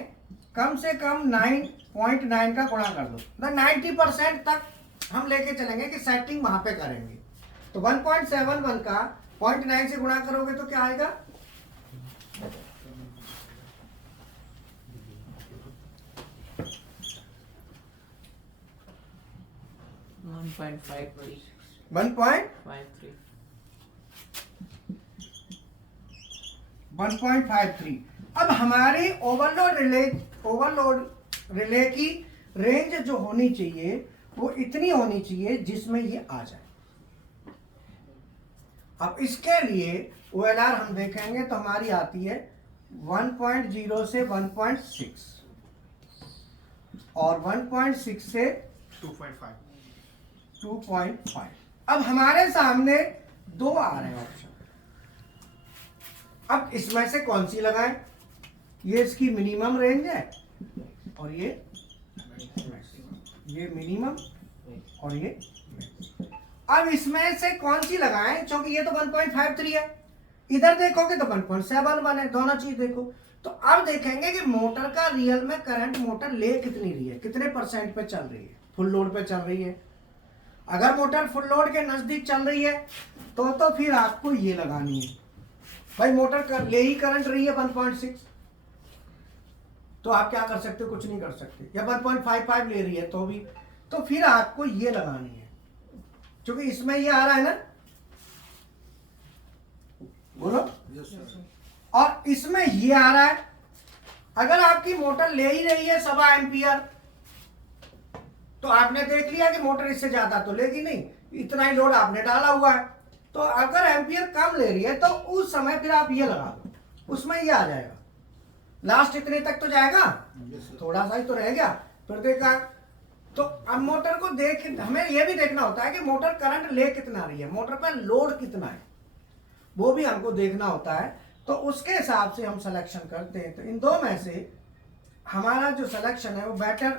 कम से कम 9.9 का गुणा कर दो। 90% तक हम लेके चलेंगे कि सेटिंग वहां पे करेंगे। तो 1.71 का 0.9 से गुणा करोगे तो क्या आएगा? 1.53. 1.53। अब हमारी ओवरलोड रिले की रेंज जो होनी चाहिए वो इतनी होनी चाहिए जिसमें ये आ जाए। अब इसके लिए OLR हम देखेंगे तो हमारी आती है 1.0 से 1.6 और 1.6 से 2.5. 2.5। अब हमारे सामने दो आ रहे हैं ऑप्शन। अब इसमें से कौन सी लगाएं? ये इसकी मिनिमम रेंज है और ये मिनिमम और ये। अब इसमें से कौन सी लगाएं? क्योंकि ये तो 1.53 है, इधर देखोगे तो 1.71 है, दोनों चीज देखो। तो अब देखेंगे कि मोटर का रियल में करंट मोटर ले कितनी रही है, कितने % पे चल रही है, फुल लोड पे चल रही है। अगर मोटर फुल लोड के नजदीक चल रही है तो फिर आपको ये लगानी है। भाई मोटर ले ही करंट रही है 1.6, तो आप क्या कर सकते हो? कुछ नहीं कर सकते। या 1.55 ले रही है तो भी, तो फिर आपको ये लगानी है, क्योंकि इसमें ये आ रहा है ना, बोलो। Yes sir. और इसमें ये आ रहा है। अगर आपकी मोटर ले ही रही है 1.25 एम्पियर, तो आपने देख लिया कि मोटर इससे ज्यादा तो लेगी नहीं, इतना ही लोड आपने डाला हुआ है। तो अगर एम्पियर कम ले रही है तो उस समय फिर आप ये लगा दो, उसमें ये आ जाएगा। लास्ट इतने तक तो जाएगा, थोड़ा सा ही तो रह गया, फिर देखा। तो अब मोटर को हमें ये भी देखना होता है कि मोटर करंट ले कितना रही है, मोटर पर लोड कितना है, वो भी हमको देखना होता है। तो उसके हिसाब से हम सिलेक्शन करते हैं। तो इन दो में से हमारा जो सिलेक्शन है वो बेटर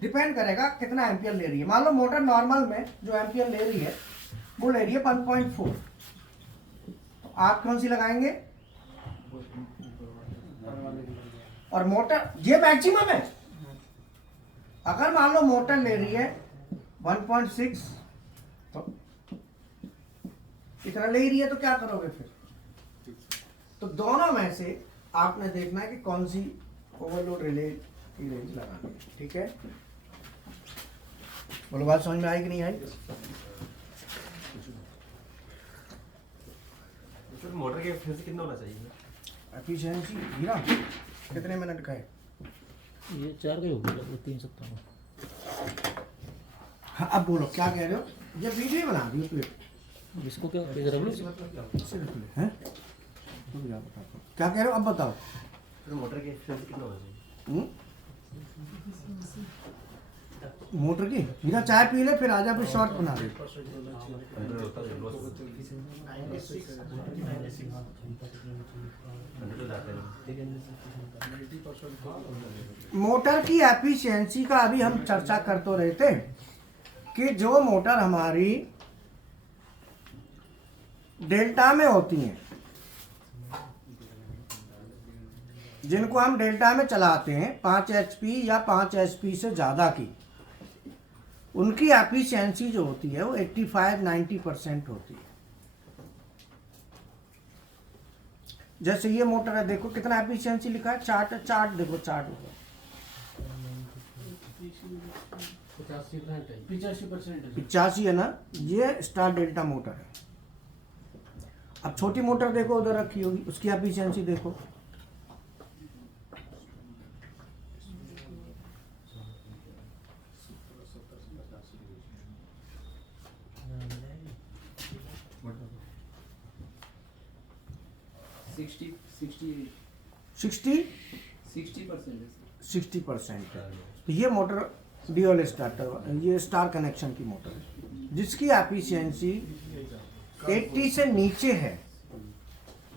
डिपेंड करेगा कितना एम्पियर ले रही है। मान लो मोटर नॉर्मल में जो एम्पियर ले रही है वो ले रही है 1.4, तो आप कौन सी लगाएंगे? और मोटर ये मैक्सिमम है, अगर मान लो मोटर ले रही है 1.6 तो इतना ले रही है तो क्या करोगे फिर? तो दोनों में से आपने देखना है कि कौन सी ओवरलोड रिले की रेंज लगानी है। ठीक है, बोलो बात समझ में आई कि नहीं आई? मोटर के एफिशिएंसी कितना होना चाहिए? एफिशिएंसी हीरा कितने मिनट का है? ये 4 का ही होगा लगभग 3 सप्ताह में। हाँ, अब बोलो क्या कह रहे हो? ये वीडियो बना दियो फिर इसको क्या इधर रख लो। हैं? तुम क्या बताओ, क्या कह रहे हो अब बताओ। तो मोटर के एफिशिएंसी कितना होना चाहिए? मोटर की हीरा चाय पी ले फिर आजा, फिर शॉर्ट बना दे। 100 होता है लॉस 100 जाते हैं। ठीक है, मोटर की एफिशिएंसी का अभी हम चर्चा कर तो रहे थे कि जो मोटर हमारी डेल्टा में होती हैं, जिनको हम डेल्टा में चलाते हैं 5 HP या 5 HP से ज़्यादा की, उनकी एफिशिएंसी जो होती है वो 85-90% होती है। जैसे ये मोटर है, देखो कितना एफिशिएंसी लिखा है, चार्ट देखो, चार्ट ऊपर 85 है ना, ये स्टार डेल्टा मोटर है। अब छोटी मोटर देखो उधर रखी होगी, उसकी एफिशिएंसी देखो, सिक्सटी 60% है। तो ये मोटर ड्यूअल स्टार्टर, ये स्टार कनेक्शन की मोटर है जिसकी एफिशिएंसी 80 से नीचे है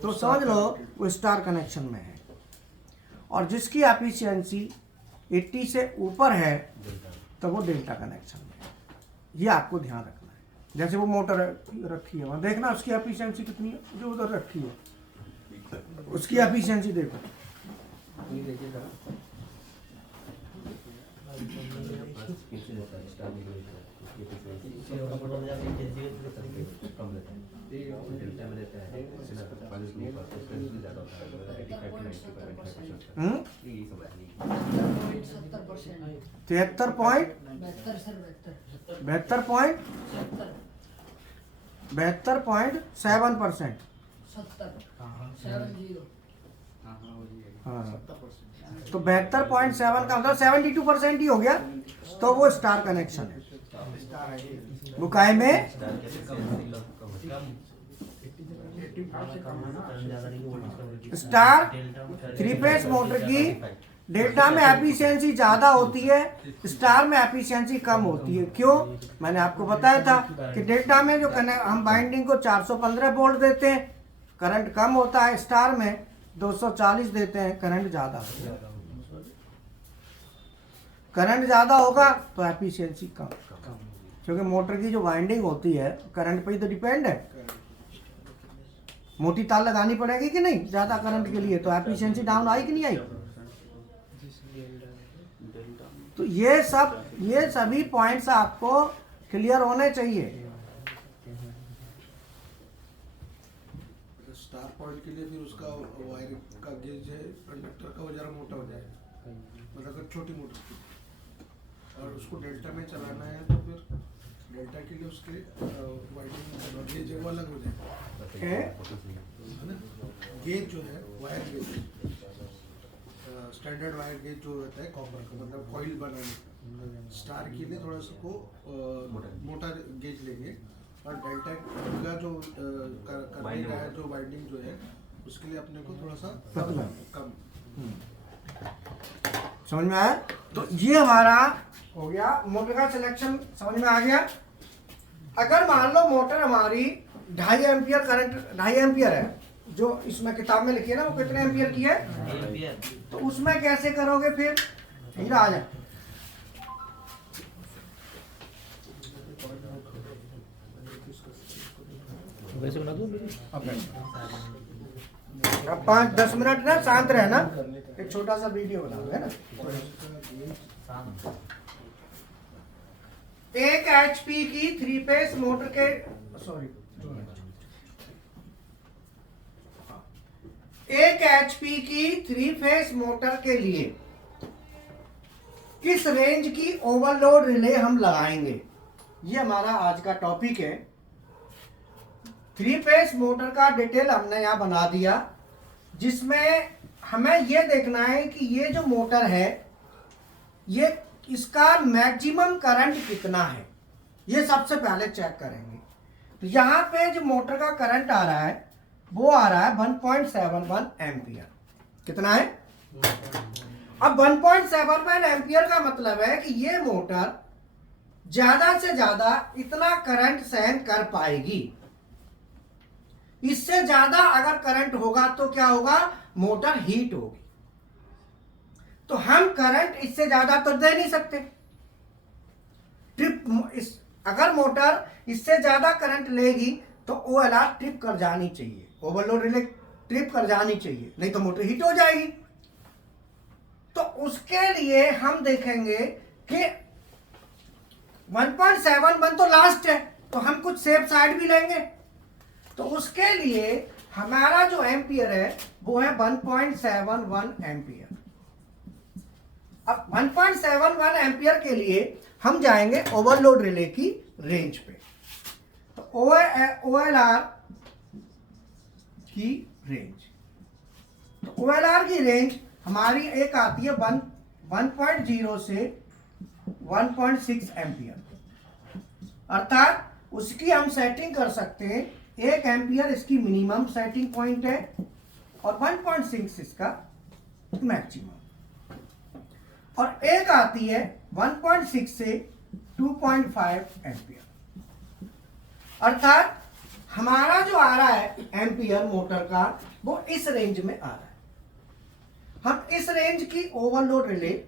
तो समझ लो वो स्टार कनेक्शन में है, और जिसकी एफिशिएंसी 80 से ऊपर है तो वो डेल्टा कनेक्शन में है। ये आपको ध्यान रखना है। जैसे वो मोटर रखी है वहाँ देखना उसकी एफिशिएंसी कितनी है, जो उधर रखी है उसकी एफिशिएंसी देखो। पीछे होता है स्टार में उसकी एफिशिएंसी कम रहता है, डेल्टा में रहता है 40 में परसेंट ज़्यादा होता है, 85-90%। यही समझ 73.7%। हाँ, तो 72.7 का मतलब 72% ही हो गया, तो वो स्टार कनेक्शन है। वो काहे में स्टार 3 फेज मोटर की डेल्टा में एफिशिएंसी ज्यादा होती है, स्टार में एफिशिएंसी कम होती है। क्यों? मैंने आपको बताया था कि डेल्टा में जो हम बाइंडिंग को 415 वोल्ट देते हैं, करंट कम होता है, स्टार में 240 देते हैं, करंट ज्यादा होता है। करंट ज्यादा होगा तो एफिशिएंसी कम, क्योंकि मोटर की जो वाइंडिंग होती है करंट पे ही तो डिपेंड है। मोटी तार लगानी पड़ेगी कि नहीं ज्यादा करंट के लिए, तो एफिशिएंसी डाउन आई कि नहीं आई? तो ये सभी पॉइंट्स आपको क्लियर होने चाहिए। स्टार पॉइंट के लिए फिर उसका वायर का गेज है, कंडक्टर का वो जरा मोटा हो जाएगा, मतलब अगर छोटी मोटर की, और उसको डेल्टा में चलाना है तो फिर डेल्टा के लिए उसके वाइंडिंग गेज है वो अलग हो जाएगा, है ना। गेज जो है wire gauge, standard wire gauge जो रहता है कॉपर का, मतलब कॉइल बनाने, स्टार के लिए थोड़ा सा को मोटा गेज लेंगे, और डेल्टा का जो करने का है जो वाइंडिंग जो है उसके लिए अपने को थोड़ा सा पतला कम। समझ में आया? तो ये हमारा हो गया मोटर का सिलेक्शन, समझ में आ गया। अगर मान लो मोटर हमारी 2.5 एम्पियर करंट 2.5 एम्पियर है, जो इसमें किताब में लिखी है ना, वो कितने एम्पियर की है, तो उसमें कैसे करोगे फिर? हीरा आ जा, वैसे बना दो। अब अब 5-10 मिनट ना शांत रहना, एक छोटा सा वीडियो बनाओ है ना। 1 HP की 3 फेस मोटर के 1 HP की 3 फेस मोटर के लिए किस रेंज की ओवरलोड रिले हम लगाएंगे, ये हमारा आज का टॉपिक है। 3 फेस मोटर का डिटेल हमने यहाँ बना दिया, जिसमें हमें ये देखना है कि ये जो मोटर है ये इसका मैक्सिमम करंट कितना है, ये सबसे पहले चेक करेंगे। तो यहाँ पे जो मोटर का करंट आ रहा है वो आ रहा है 1.71 एम्पियर। कितना है? अब 1.71 एम्पियर का मतलब है कि ये मोटर ज्यादा से ज्यादा इतना करंट सहन कर पाएगी। इससे ज्यादा अगर करंट होगा तो क्या होगा, मोटर हीट होगी। तो हम करंट इससे ज्यादा तो दे नहीं सकते। अगर मोटर इससे ज्यादा करंट लेगी तो OLR ट्रिप कर जानी चाहिए, ओवरलोड रिले ट्रिप कर जानी चाहिए, नहीं तो मोटर हीट हो जाएगी। तो उसके लिए हम देखेंगे कि 1.71 तो लास्ट है, तो हम कुछ सेफ साइड भी लेंगे। तो उसके लिए हमारा जो एम्पियर है वो है 1.71 एम्पियर। अब 1.71 एम्पियर के लिए हम जाएंगे ओवरलोड रिले की रेंज पे। तो OLR की रेंज, तो OLR की रेंज हमारी एक आती है 1.0 से 1.6 एम्पियर, अर्थात उसकी हम सेटिंग कर सकते हैं 1 एम्पियर इसकी मिनिमम सेटिंग पॉइंट है और 1.6 इसका मैक्सिमम, और एक आती है 1.6 से 2.5 एम्पियर। अर्थात हमारा जो आ रहा है एम्पियर मोटर का वो इस रेंज में आ रहा है। हम इस रेंज की ओवरलोड रिले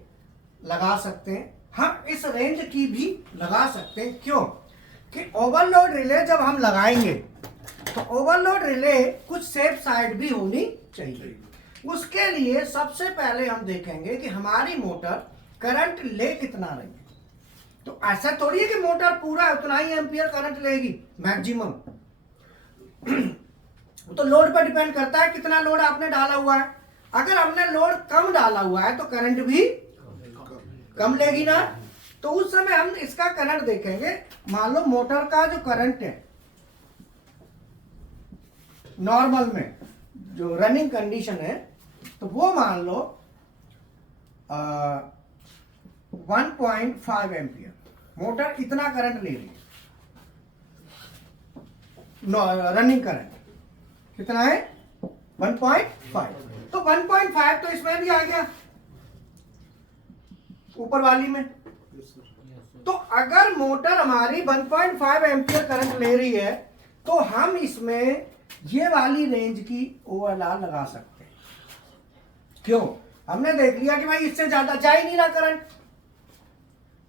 लगा सकते हैं, हम इस रेंज की भी लगा सकते हैं। क्यों कि ओवरलोड रिले जब हम लगाएंगे तो ओवरलोड रिले कुछ सेफ साइड भी होनी चाहिए। उसके लिए सबसे पहले हम देखेंगे कि हमारी मोटर करंट ले कितना रही है। तो ऐसा थोड़ी है कि मोटर पूरा उतना ही एम्पियर करंट लेगी मैक्सिमम। तो लोड पर डिपेंड करता है कितना लोड आपने डाला हुआ है। अगर हमने लोड कम डाला हुआ है तो करंट भी कम लेगी ना। तो उस समय हम इसका करंट देखेंगे। मान लो मोटर का जो करंट है नॉर्मल में जो रनिंग कंडीशन है, तो वो मान लो 1.5 एम्पियर मोटर इतना करंट ले रही है। रनिंग करंट कितना है? 1.5। तो 1.5 तो इसमें भी आ गया ऊपर वाली में। तो अगर मोटर हमारी 1.5 एम्पियर करंट ले रही है तो हम इसमें ये वाली रेंज की OLR लगा सकते हैं। क्यों? हमने देख लिया कि भाई इससे ज्यादा जा ही नहीं रहा करंट,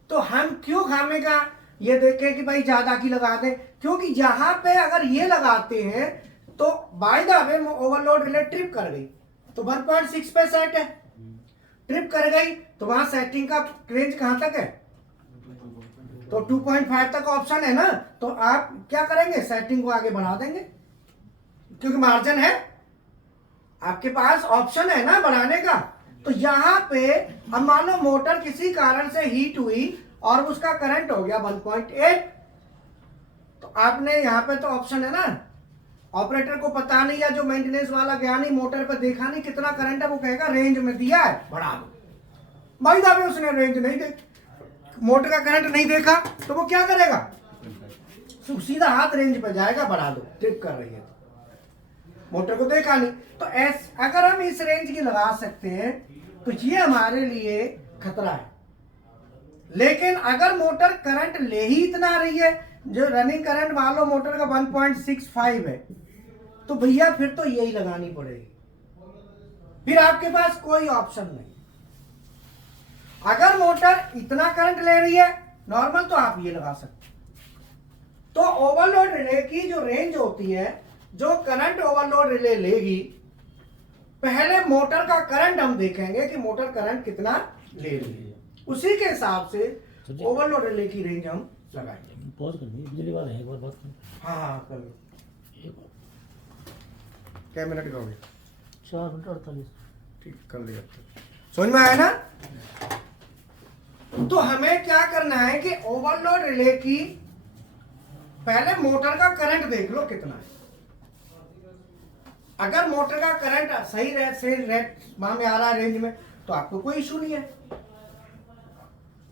तो हम क्यों खामेगा ये देखें कि भाई ज्यादा की लगा दें। क्योंकि यहां पे अगर ये लगाते हैं तो by the way overload relay trip कर गई, तो 1.6 पे सेट है, ट्रिप कर गई तो वहां सेटिंग का रेंज कहां तक है? तो 2.5 तक ऑप्शन है ना। तो आप क्या करेंगे? सेटिंग को आगे बढ़ा देंगे, क्योंकि मार्जिन है आपके पास, ऑप्शन है ना बढ़ाने का। तो यहां पे अब मान लो मोटर किसी कारण से हीट हुई और उसका करंट हो गया 1.8, तो आपने यहां पे तो ऑप्शन है ना, ऑपरेटर को पता नहीं या जो मेंटेनेंस वाला गया नहीं मोटर पे देखा नहीं कितना करंट है, वो कहेगा रेंज में दिया है बढ़ा दो। भाई दावे उसने रेंज नहीं देखी, मोटर का करंट नहीं देखा, तो वो क्या करेगा? सीधा हाथ रेंज पे जाएगा, बढ़ा दो, ट्रिप कर रही है, मोटर को देखा नहीं। तो अगर हम इस रेंज की लगा सकते हैं तो ये हमारे लिए खतरा है। लेकिन अगर मोटर करंट ले ही इतना रही है, जो रनिंग करंट मान लो मोटर का 1.65 है, तो भैया फिर तो यही लगानी पड़ेगी, फिर आपके पास कोई ऑप्शन नहीं। अगर मोटर इतना करंट ले रही है नॉर्मल, तो आप ये लगा सकते। तो ओवरलोड रिले की जो रेंज होती है, जो करंट ओवरलोड रिले लेगी पहले मोटर का करंट हम देखेंगे कि मोटर करंट कितना ले रही है, उसी के हिसाब से ओवरलोड रिले की रेंज हम लगाएंगे। पॉज कर दी, बिजली वाले हैं, एक बार बात कर। हाँ कर लो। क्या मिनट का हो गया? 4 घंटा 48। ठीक कर लिया। समझ में आया ना? तो हमें क्या करना है कि ओवरलोड रिले की पहले मोटर का करंट देख लो कितना है। अगर मोटर का करंट सही वहां में आ रहा है रेंज में, तो आपको कोई इशू नहीं है,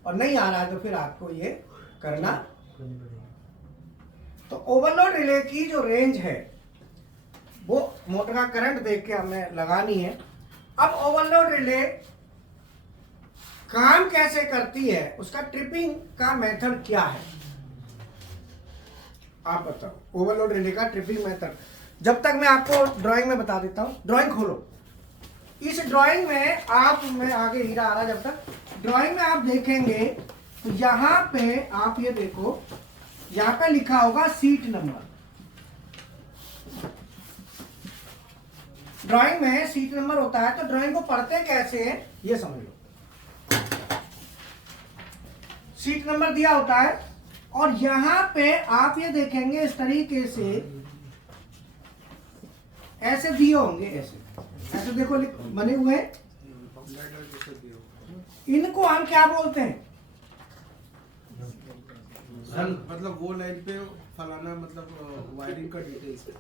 और नहीं आ रहा है तो फिर आपको ये करना। तो ओवरलोड रिले की जो रेंज है वो मोटर का करंट देख के हमें लगानी है। अब ओवरलोड रिले काम कैसे करती है, उसका ट्रिपिंग का मेथड क्या है, आप बताओ। ओवरलोड रिले का ट्रिपिंग मेथड जब तक मैं आपको ड्राइंग में बता देता हूं। ड्राइंग खोलो। इस ड्राइंग में आप, मैं आगे हीरा आ रहा, जब तक ड्राइंग में आप देखेंगे तो यहां पे आप ये देखो, यहां पे लिखा होगा सीट नंबर। ड्राइंग में सीट नंबर होता है, तो ड्राइंग को पढ़ते कैसे हैं ये समझ लो। सीट नंबर दिया होता है, और यहां पे आप ये देखेंगे इस तरीके से ऐसे दिए होंगे, ऐसे देखो बने हुए हैं। इनको हम क्या बोलते हैं? मतलब वो लाइन पे फलाना, मतलब वायरिंग का डिटेल्स है,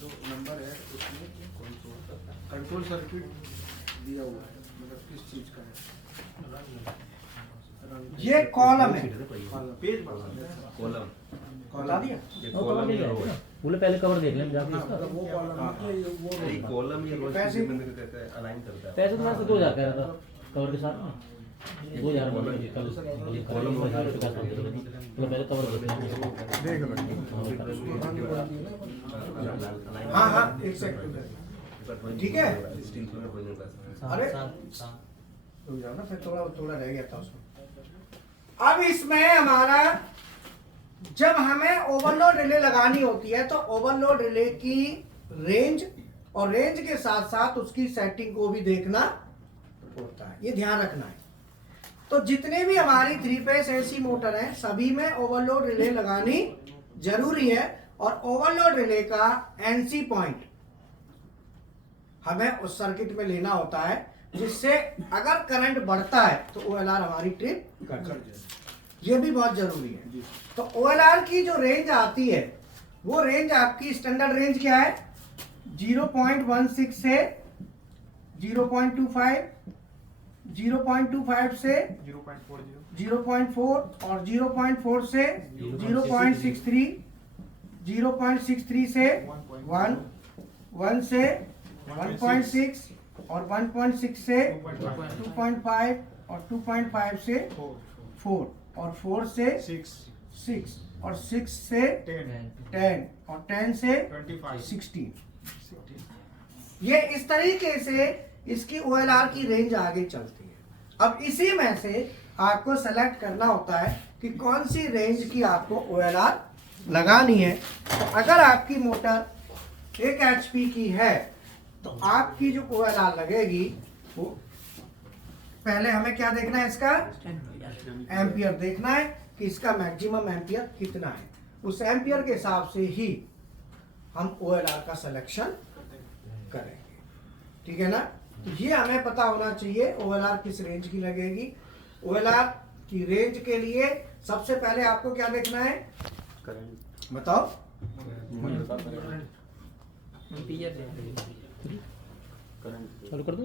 जो नंबर है उसमें कंट्रोल सर्किट दिया हुआ है, मतलब किस चीज का है। ये कॉलम है। पेज कॉलम बता दिया। ये वो कॉलम कवर या नहीं रो है। है, बोले पहले कवर देख लें जाके इसका। मतलब वो कॉलम है, ये कॉलम या रो पैसे- से मैंने कहता है अलाइन करता है। पैसे तो मैं से 2000 कह रहा था कवर के साथ में। 2000 में कल कॉलम हो जाए तो पहले कवर देख लें। देख लो। अलाइन हाँ हाँ, एक सेकंड। ठीक है। स्टील में कोई नहीं कर अरे रुक जाओ ना, फिर थोड़ा थोड़ा रह गया था उसमें। अब इसमें हमारा, जब हमें ओवरलोड रिले लगानी होती है तो ओवरलोड रिले की रेंज, और रेंज के साथ साथ उसकी सेटिंग को भी देखना होता है, ये ध्यान रखना है। तो जितने भी हमारी 3 फेस एसी मोटर हैं, सभी में ओवरलोड रिले लगानी जरूरी है, और ओवरलोड रिले का एनसी पॉइंट हमें उस सर्किट में लेना होता है, जिससे अगर करंट बढ़ता है तो ओएलआर हमारी ट्रिप कर जाए। ये भी बहुत जरूरी है। तो ओएलआर की जो रेंज आती है, वो रेंज आपकी स्टैंडर्ड रेंज क्या है? 0.16 से 0.25, 0.25 से 0.4, और 0.4 से 0.63, 0.63 से 1, 1 से 1.6, और 1.6 से 2.5, और 2.5 से 4, और 4 से 6, और 6 से 10, और 10 से 16। ये इस तरीके से इसकी OLR की रेंज आगे चलती है। अब इसी में से आपको सेलेक्ट करना होता है कि कौन सी रेंज की आपको OLR लगानी है। तो अगर आपकी मोटर 1 HP की है तो आपकी जो OLR लगेगी वो, पहले हमें क्या देखना है, इसका एम्पियर देखना है कि इसका मैक्सिमम एम्पियर कितना है। उस एम्पियर के हिसाब से ही हम OLR का सिलेक्शन करेंगे। ठीक है ना? तो ये हमें पता होना चाहिए OLR किस रेंज की लगेगी। OLR की रेंज के लिए सबसे पहले आपको क्या देखना है, बताओ। चालू कर दो।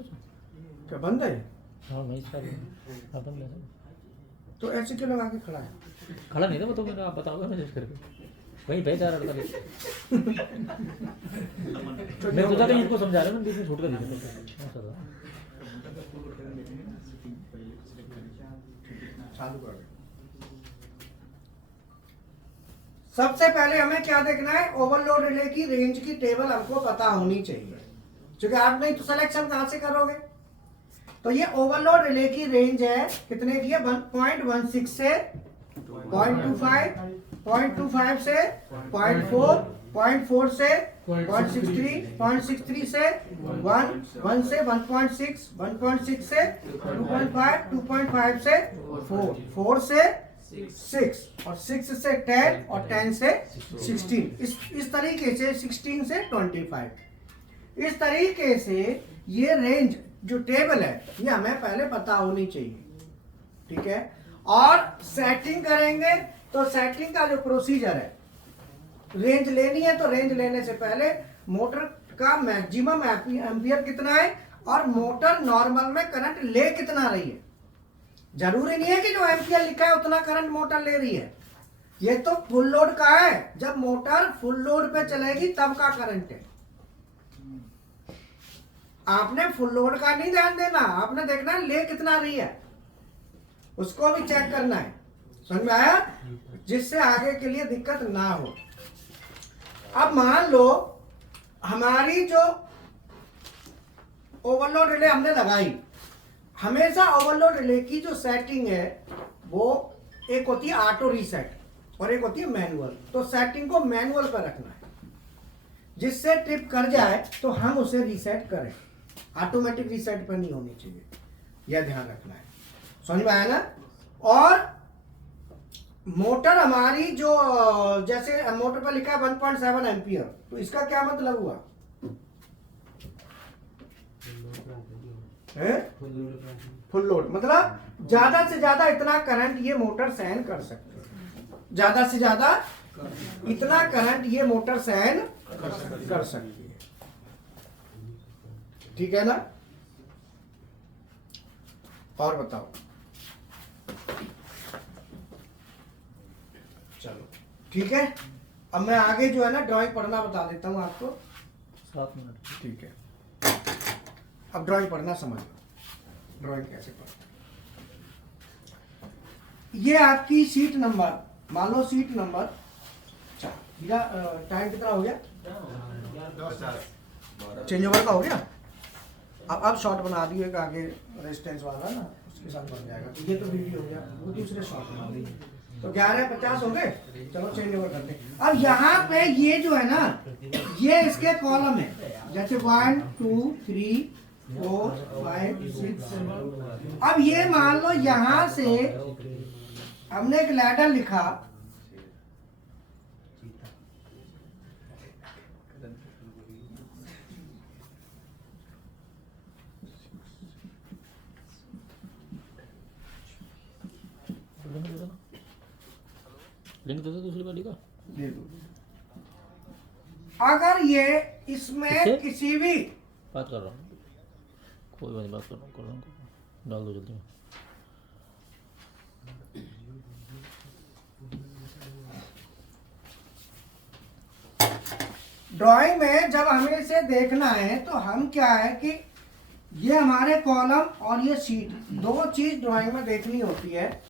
क्या बंद है? हाँ भाई इसका खत्म ले तो ऐसे क्यों लगा के खड़ा है? खड़ा नहीं था वो, तो मैंने आप बताओगे ना जिस करके वहीं पे 448। मैं सोचा कहीं इनको समझा रहा हूँ, बीच में छूट कर दिया। चालू कर दे। सबसे पहले हमें क्या देखना है, ओवरलोड रिले की रेंज की टेबल हमको पता होनी चाहिए, क्योंकि आप नहीं तो सिलेक्शन कहां से करोगे। तो ये ओवरलोड रिले की रेंज है कितने की है, 1.16 से 0.25, 0.25 से 0.4, 0.4 से 0.63, 0.63 से 1, 1 से 1.6, 1.6 से 2.5, 2.5 से 4, 4 से 6 और 6 से 10 और 10 से 16। इस तरीके से 16 से 25। इस तरीके से ये रेंज जो टेबल है ये हमें पहले पता होनी चाहिए, ठीक है। और सेटिंग करेंगे तो सेटिंग का जो प्रोसीजर है, रेंज लेनी है तो रेंज लेने से पहले मोटर का मैक्सिमम एम्पियर कितना है और मोटर नॉर्मल में करंट ले कितना रही है। जरूरी नहीं है कि जो एम्पियर लिखा है उतना करंट मोटर ले रही है, ये तो फुल लोड का है। जब मोटर फुल लोड पे चलेगी तब का करंट है। आपने फुल लोड का नहीं ध्यान देना, आपने देखना है ले कितना रही है, उसको भी चेक करना है। समझ में आया? जिससे आगे के लिए दिक्कत ना हो। अब मान लो हमारी जो ओवरलोड रिले हमने लगाई, हमेशा ओवरलोड रिले की जो सेटिंग है वो एक होती है ऑटो रीसेट और एक होती है मैनुअल। तो सेटिंग को मैनुअल पर रखना है, जिससे ट्रिप कर जाए तो हम उसे रीसेट करें, ऑटोमेटिक रीसेट पर नहीं होनी चाहिए, यह ध्यान रखना है। समझ में आया ना? और मोटर हमारी जो जैसे मोटर पर लिखा है 1.7 एम्पियर, तो इसका क्या मतलब हुआ? फुल लोड मतलब ज्यादा से ज्यादा इतना करंट ये मोटर सहन कर सकती है, ज्यादा से ज्यादा इतना करंट ये मोटर सहन कर सकती है, ठीक है ना? और बताओ, चलो ठीक है। अब मैं आगे जो है ना ड्राइंग पढ़ना बता देता हूँ आपको। 7 मिनट। ठीक है, अब ड्राइंग पढ़ना समझ लो, ड्राइंग कैसे पढ़ते हैं। ये आपकी सीट नंबर, मान लो सीट नंबर 4। टाइम कितना हो गया? 50। चेंज ओवर का हो गया। अब शॉर्ट बना दिए एक आगे रेजिस्टेंस वाला ना, उसके साथ बन जाएगा। तो ये तो वीडियो हो गया, वो दूसरे शॉर्ट बना दिए। तो 11:50 हो गए। चलो चेंज ओवर करते हैं। अब यहाँ पे ये जो है ना, ये इसके कॉलम है, जैसे 1 2 3 4 5 6 7। अब ये मान लो यहाँ से हमने एक लैडर लिखा, लिंक दे दो दूसरी वाली का। दे दो। अगर ये इसमें किसे? किसी भी बात कर रहा हूँ, कोई बात नहीं, बात कर रहा हूँ, डाल दो जल्दी में। ड्राइंग में जब हमें इसे देखना है तो हम क्या है कि ये हमारे कॉलम और ये शीट, दो चीज ड्राइंग में देखनी होती है।